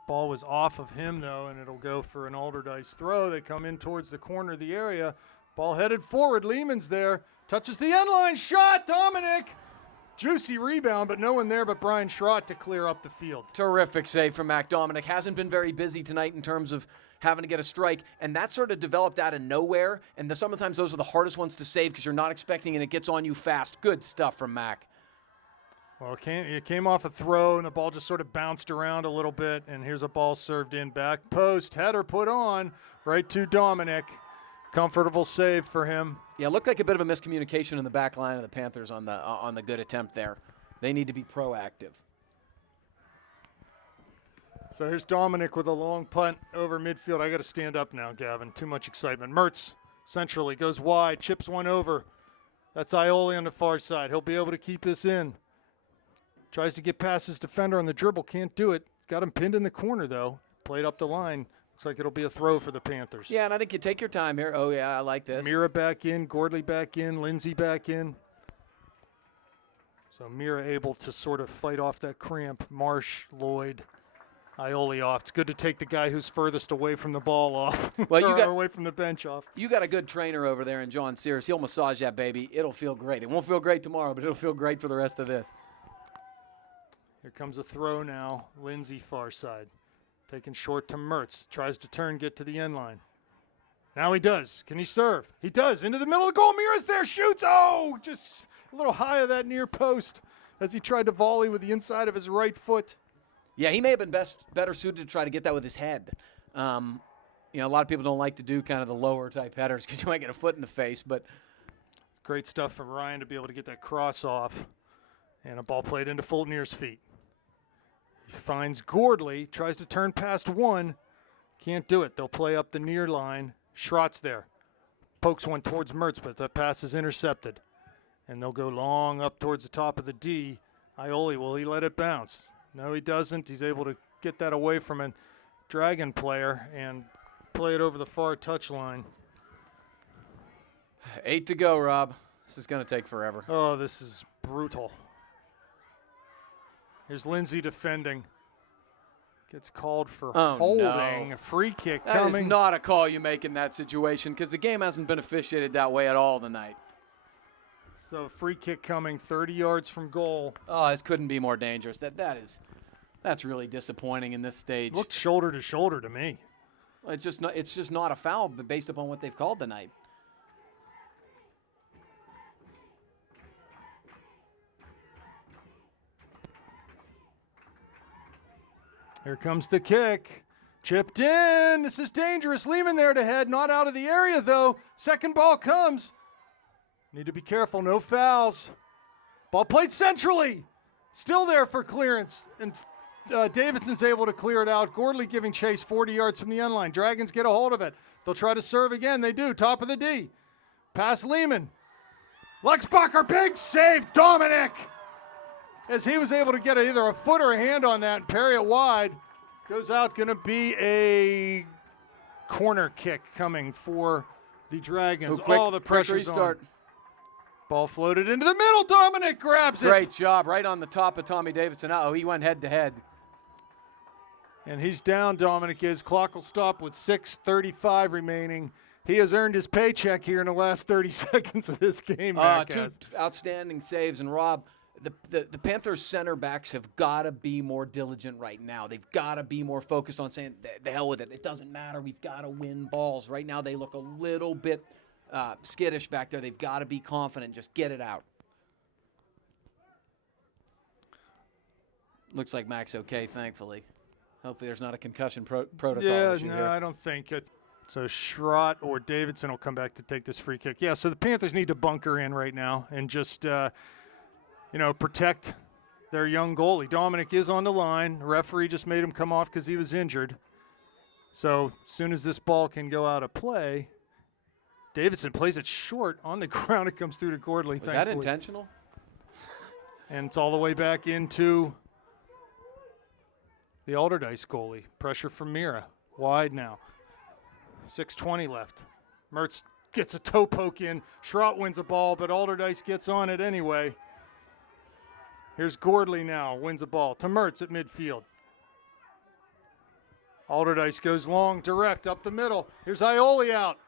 Ball was off of him, though, and it'll go for an Allderdice throw. They come in towards the corner of the area. Ball headed forward. Lehman's there. Touches the end line. Shot. Dominic. Juicy rebound, but no one there but Brian Schrott to clear up the field. Terrific save from Mac Dominic. Hasn't been very busy tonight in terms of having to get a strike, and that sort of developed out of nowhere, and sometimes those are the hardest ones to save because you're not expecting and it gets on you fast. Good stuff from Mac. Well, it came off a throw, and the ball just sort of bounced around a little bit, and here's a ball served in back post. Header put on right to Dominic. Comfortable save for him. Yeah, looked like a bit of a miscommunication in the back line of the Panthers on the good attempt there. They need to be proactive. So here's Dominic with a long punt over midfield. I got to stand up now, Gavin. Too much excitement. Mertz centrally goes wide, chips one over. That's Ioli on the far side. He'll be able to keep this in. Tries to get past his defender on the dribble. Can't do it. Got him pinned in the corner, though. Played up the line. Looks like it'll be a throw for the Panthers. Yeah, and I think you take your time here. Oh, yeah, I like this. Mira back in, Gordley back in, Lindsay back in. So Mira able to sort of fight off that cramp. Marsh, Lloyd, Ioli off. It's good to take the guy who's furthest away from the ball off. Well, you got away from the bench off. You got a good trainer over there in John Sears. He'll massage that baby. It'll feel great. It won't feel great tomorrow, but it'll feel great for the rest of this. Here comes a throw now. Lindsay far side. Taken short to Mertz. Tries to turn, get to the end line. Now he does. Can he serve? He does. Into the middle of the goal. Mira's there. Shoots. Oh, just a little high of that near post as he tried to volley with the inside of his right foot. Yeah, he may have been better suited to try to get that with his head. A lot of people don't like to do kind of the lower type headers because you might get a foot in the face. But great stuff from Ryan to be able to get that cross off. And a ball played into Fulton-Air's feet. He finds Gordley, tries to turn past one. Can't do it. They'll play up the near line. Schrott's there. Pokes one towards Mertz, but the pass is intercepted. And they'll go long up towards the top of the D. Ioli, will he let it bounce? No, he doesn't. He's able to get that away from a Dragon player and play it over the far touchline. 8 to go, Rob. This is going to take forever. Oh, this is brutal. Here's Lindsay defending. Gets called for holding. No. A free kick that coming. That is not a call you make in that situation because the game hasn't been officiated that way at all tonight. So free kick coming 30 yards from goal. Oh, this couldn't be more dangerous. That's really disappointing in this stage. Looked shoulder to shoulder to me. It's just not a foul, but based upon what they've called tonight. Here comes the kick. Chipped in. This is dangerous. Lehman there to head. Not out of the area, though. Second ball comes. Need to be careful. No fouls. Ball played centrally. Still there for clearance. And Davidson's able to clear it out. Gordley giving chase 40 yards from the end line. Dragons get a hold of it. They'll try to serve again. They do. Top of the D. Pass Lehman. Lexbacher, big save. Dominic. As he was able to get either a foot or a hand on that and parry it wide. Goes out. Going to be a corner kick coming for the Dragons. All the pressure's on. Ball floated into the middle. Dominic grabs it. Great job. Right on the top of Tommy Davidson. Uh-oh, he went head to head. And he's down, Dominic is. Clock will stop with 6:35 remaining. He has earned his paycheck here in the last 30 seconds of this game. Two outstanding saves. And, Rob, the Panthers center backs have got to be more diligent right now. They've got to be more focused on saying, the hell with it. It doesn't matter. We've got to win balls. Right now they look a little bit skittish back there. They've got to be confident. Just get it out. Looks like Mac's okay, thankfully. Hopefully there's not a concussion protocol issue here. I don't think it. So Schrott or Davidson will come back to take this free kick. Yeah, so the Panthers need to bunker in right now and just, protect their young goalie. Dominic is on the line. The referee just made him come off because he was injured. So as soon as this ball can go out of play, Davidson plays it short on the ground. It comes through to Gordley, thankfully. Was that intentional? And it's all the way back into the Allderdice goalie. Pressure from Mira. Wide now. 6:20 left. Mertz gets a toe poke in. Schrott wins a ball, but Allderdice gets on it anyway. Here's Gordley now. Wins a ball to Mertz at midfield. Allderdice goes long, direct, up the middle. Here's Ioli out.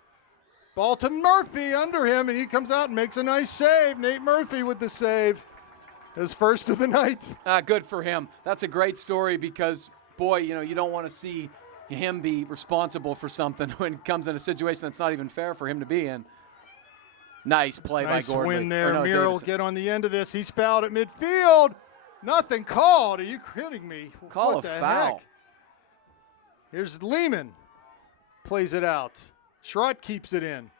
Ball to Murphy under him, and he comes out and makes a nice save. Nate Murphy with the save. His first of the night. Good for him. That's a great story because, boy, you don't want to see him be responsible for something when it comes in a situation that's not even fair for him to be in. Nice play by Gordon. Nice win there. Mira will get on the end of this. He's fouled at midfield. Nothing called. Are you kidding me? Call what a the foul. Heck? Here's Lehman. Plays it out. Schrott keeps it in.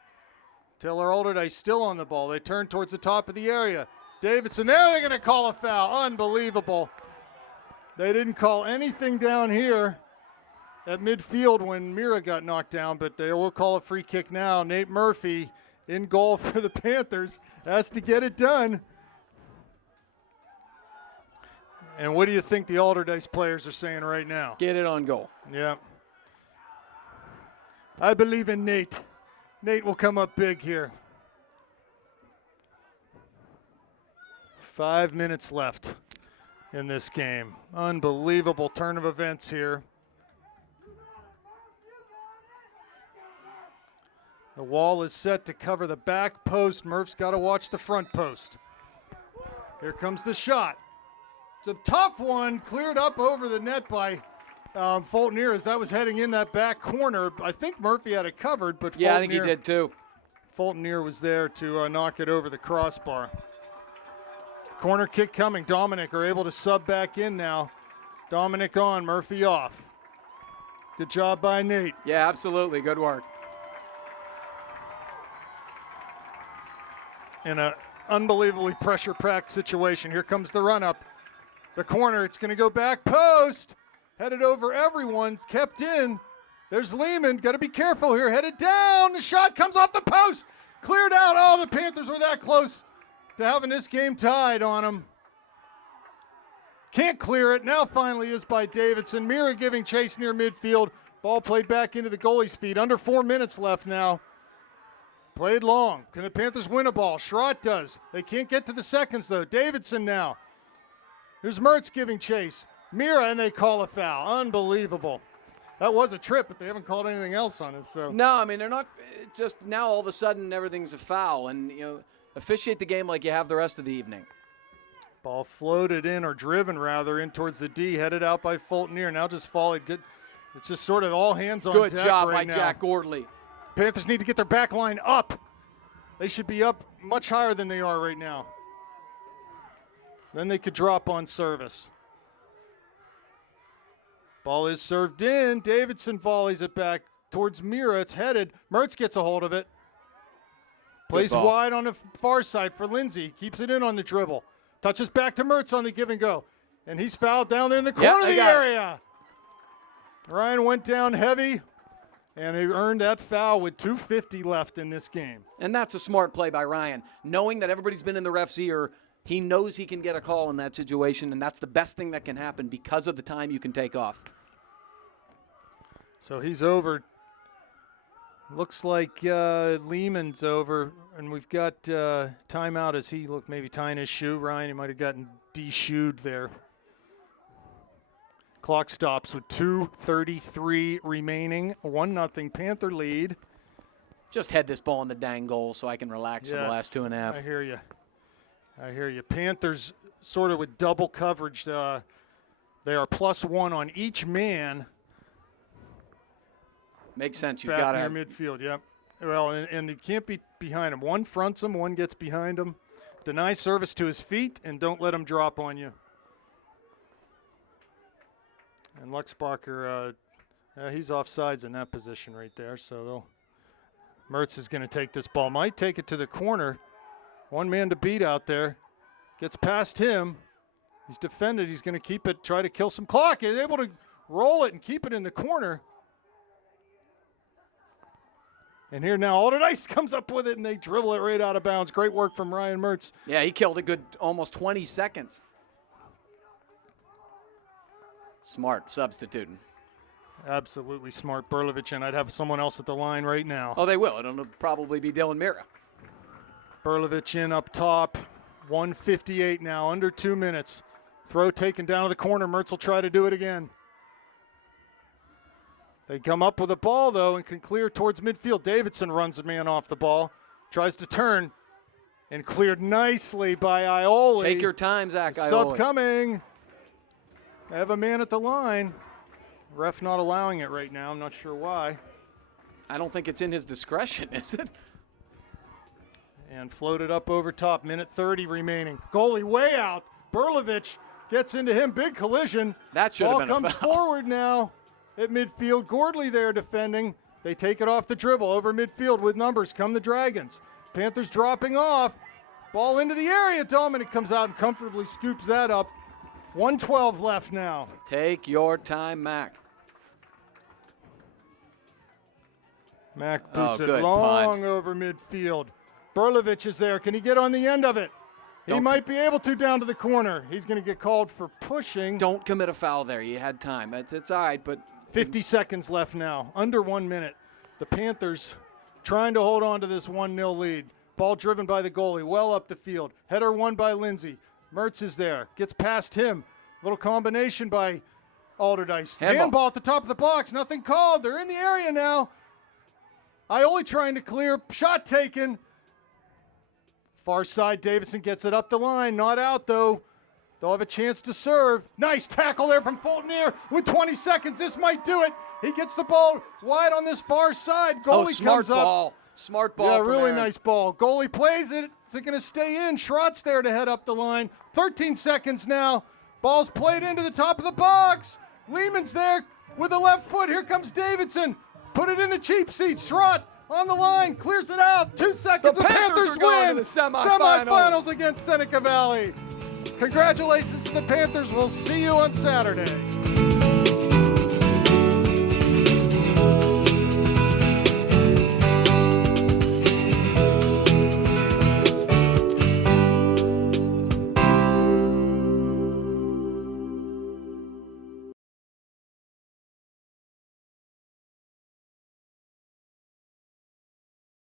Taylor Allderdice still on the ball. They turn towards the top of the area. Davidson there. They're going to call a foul. Unbelievable. They didn't call anything down here at midfield when Mira got knocked down, but they will call a free kick now. Nate Murphy in goal for the Panthers has to get it done. And what do you think the Allderdice players are saying right now? Get it on goal. Yeah. I believe in Nate. Nate will come up big here. 5 minutes left in this game. Unbelievable turn of events here. The wall is set to cover the back post. Murph's got to watch the front post. Here comes the shot. It's a tough one, cleared up over the net by Fultonier as that was heading in that back corner. I think Murphy had it covered, but yeah, I think he did too. Fultonier was there to knock it over the crossbar. Corner kick coming. Dominic are able to sub back in now. Dominic on, Murphy off. Good job by Nate. Yeah, absolutely. Good work. In an unbelievably pressure-packed situation. Here comes the run-up. The corner, it's going to go back post. Headed over everyone, kept in. There's Lehman, got to be careful here. Headed down, the shot comes off the post. Cleared out. Oh, the Panthers were that close to having this game tied on them. Can't clear it. Now finally is by Davidson. Mira giving chase near midfield. Ball played back into the goalie's feet. Under 4 minutes left now. Played long. Can the Panthers win a ball? Schrott does. They can't get to the seconds, though. Davidson now. Here's Mertz giving chase. Mira, and they call a foul. Unbelievable. That was a trip, but they haven't called anything else on it. So no, I mean, they're not just now all of a sudden everything's a foul. And, officiate the game like you have the rest of the evening. Ball floated in, or driven rather, in towards the D, headed out by Fultonier. Now just volleyed. Good. It's just sort of all hands on deck. Good job right by now. Jack Gordley. Panthers need to get their back line up. They should be up much higher than they are right now. Then they could drop on service. Ball is served in. Davidson volleys it back towards Mira. It's headed. Mertz gets a hold of it. Plays wide on the far side for Lindsay. Keeps it in on the dribble. Touches back to Mertz on the give and go. And he's fouled down there in the corner of the area. Ryan went down heavy, and he earned that foul with 2:50 left in this game. And that's a smart play by Ryan. Knowing that everybody's been in the ref's ear, he knows he can get a call in that situation, and that's the best thing that can happen because of the time you can take off. So he's over. Looks like Lehman's over, and we've got timeout as he looked maybe tying his shoe. Ryan, he might have gotten de-shoed there. Clock stops with 2:33 remaining. 1-0 Panther lead. Just head this ball in the dang goal so I can relax for the last 2.5. I hear you. I hear you. Panthers sort of with double coverage. They are +1 on each man. Makes sense. You've back got near to midfield. Yep. Well, and you can't be behind him. One fronts him, one gets behind him. Deny service to his feet, and don't let him drop on you. And Luxbacher, he's offsides in that position right there. So Mertz is going to take this ball. Might take it to the corner. One man to beat out there. Gets past him. He's defended. He's going to keep it, try to kill some clock. He's able to roll it and keep it in the corner. And here now, Allderdice comes up with it, and they dribble it right out of bounds. Great work from Ryan Mertz. Yeah, he killed a good almost 20 seconds. Smart substituting. Absolutely smart, Berlovich, and I'd have someone else at the line right now. Oh, they will. It'll probably be Dylan Mira. Berlovich in up top. 1:58 now, under 2 minutes. Throw taken down to the corner. Mertz will try to do it again. They come up with a ball, though, and can clear towards midfield. Davidson runs a man off the ball, tries to turn, and cleared nicely by Ioli. Take your time, Zach Ioli. Sub coming. They have a man at the line. Ref not allowing it right now. I'm not sure why. I don't think it's in his discretion, is it? And floated up over top. Minute 30 remaining. Goalie way out. Berlovich gets into him. Big collision. That should have been a foul. Ball comes forward now at midfield. Gordley there defending. They take it off the dribble over midfield with numbers. Come the Dragons. Panthers dropping off. Ball into the area. Dominic comes out and comfortably scoops that up. 1:12 left now. Take your time, Mac. Mac boots it good long punt. over midfield. Berlovich is there. Can he get on the end of it? He might be able to down to the corner. He's going to get called for pushing. Don't commit a foul there. You had time. It's all right, but 50 seconds left now. Under 1 minute. The Panthers trying to hold on to this 1-0 lead. Ball driven by the goalie. Well up the field. Header won by Lindsay. Mertz is there. Gets past him. Little combination by Allderdice. Handball at the top of the box. Nothing called. They're in the area now. Ioli trying to clear. Shot taken. Far side, Davison gets it up the line. Not out, though. They'll have a chance to serve. Nice tackle there from Fulton with 20 seconds. This might do it. He gets the ball wide on this far side. Goalie comes up. Smart ball. Yeah, from really Aaron. nice ball. Goalie plays it. Is it going to stay in? Schrott's there to head up the line. 13 seconds now. Ball's played into the top of the box. Lehman's there with the left foot. Here comes Davidson. Put it in the cheap seat. Schrott on the line. Clears it out. 2 seconds. The Panthers are going to the semifinals against Seneca Valley. Congratulations to the Panthers. We'll see you on Saturday.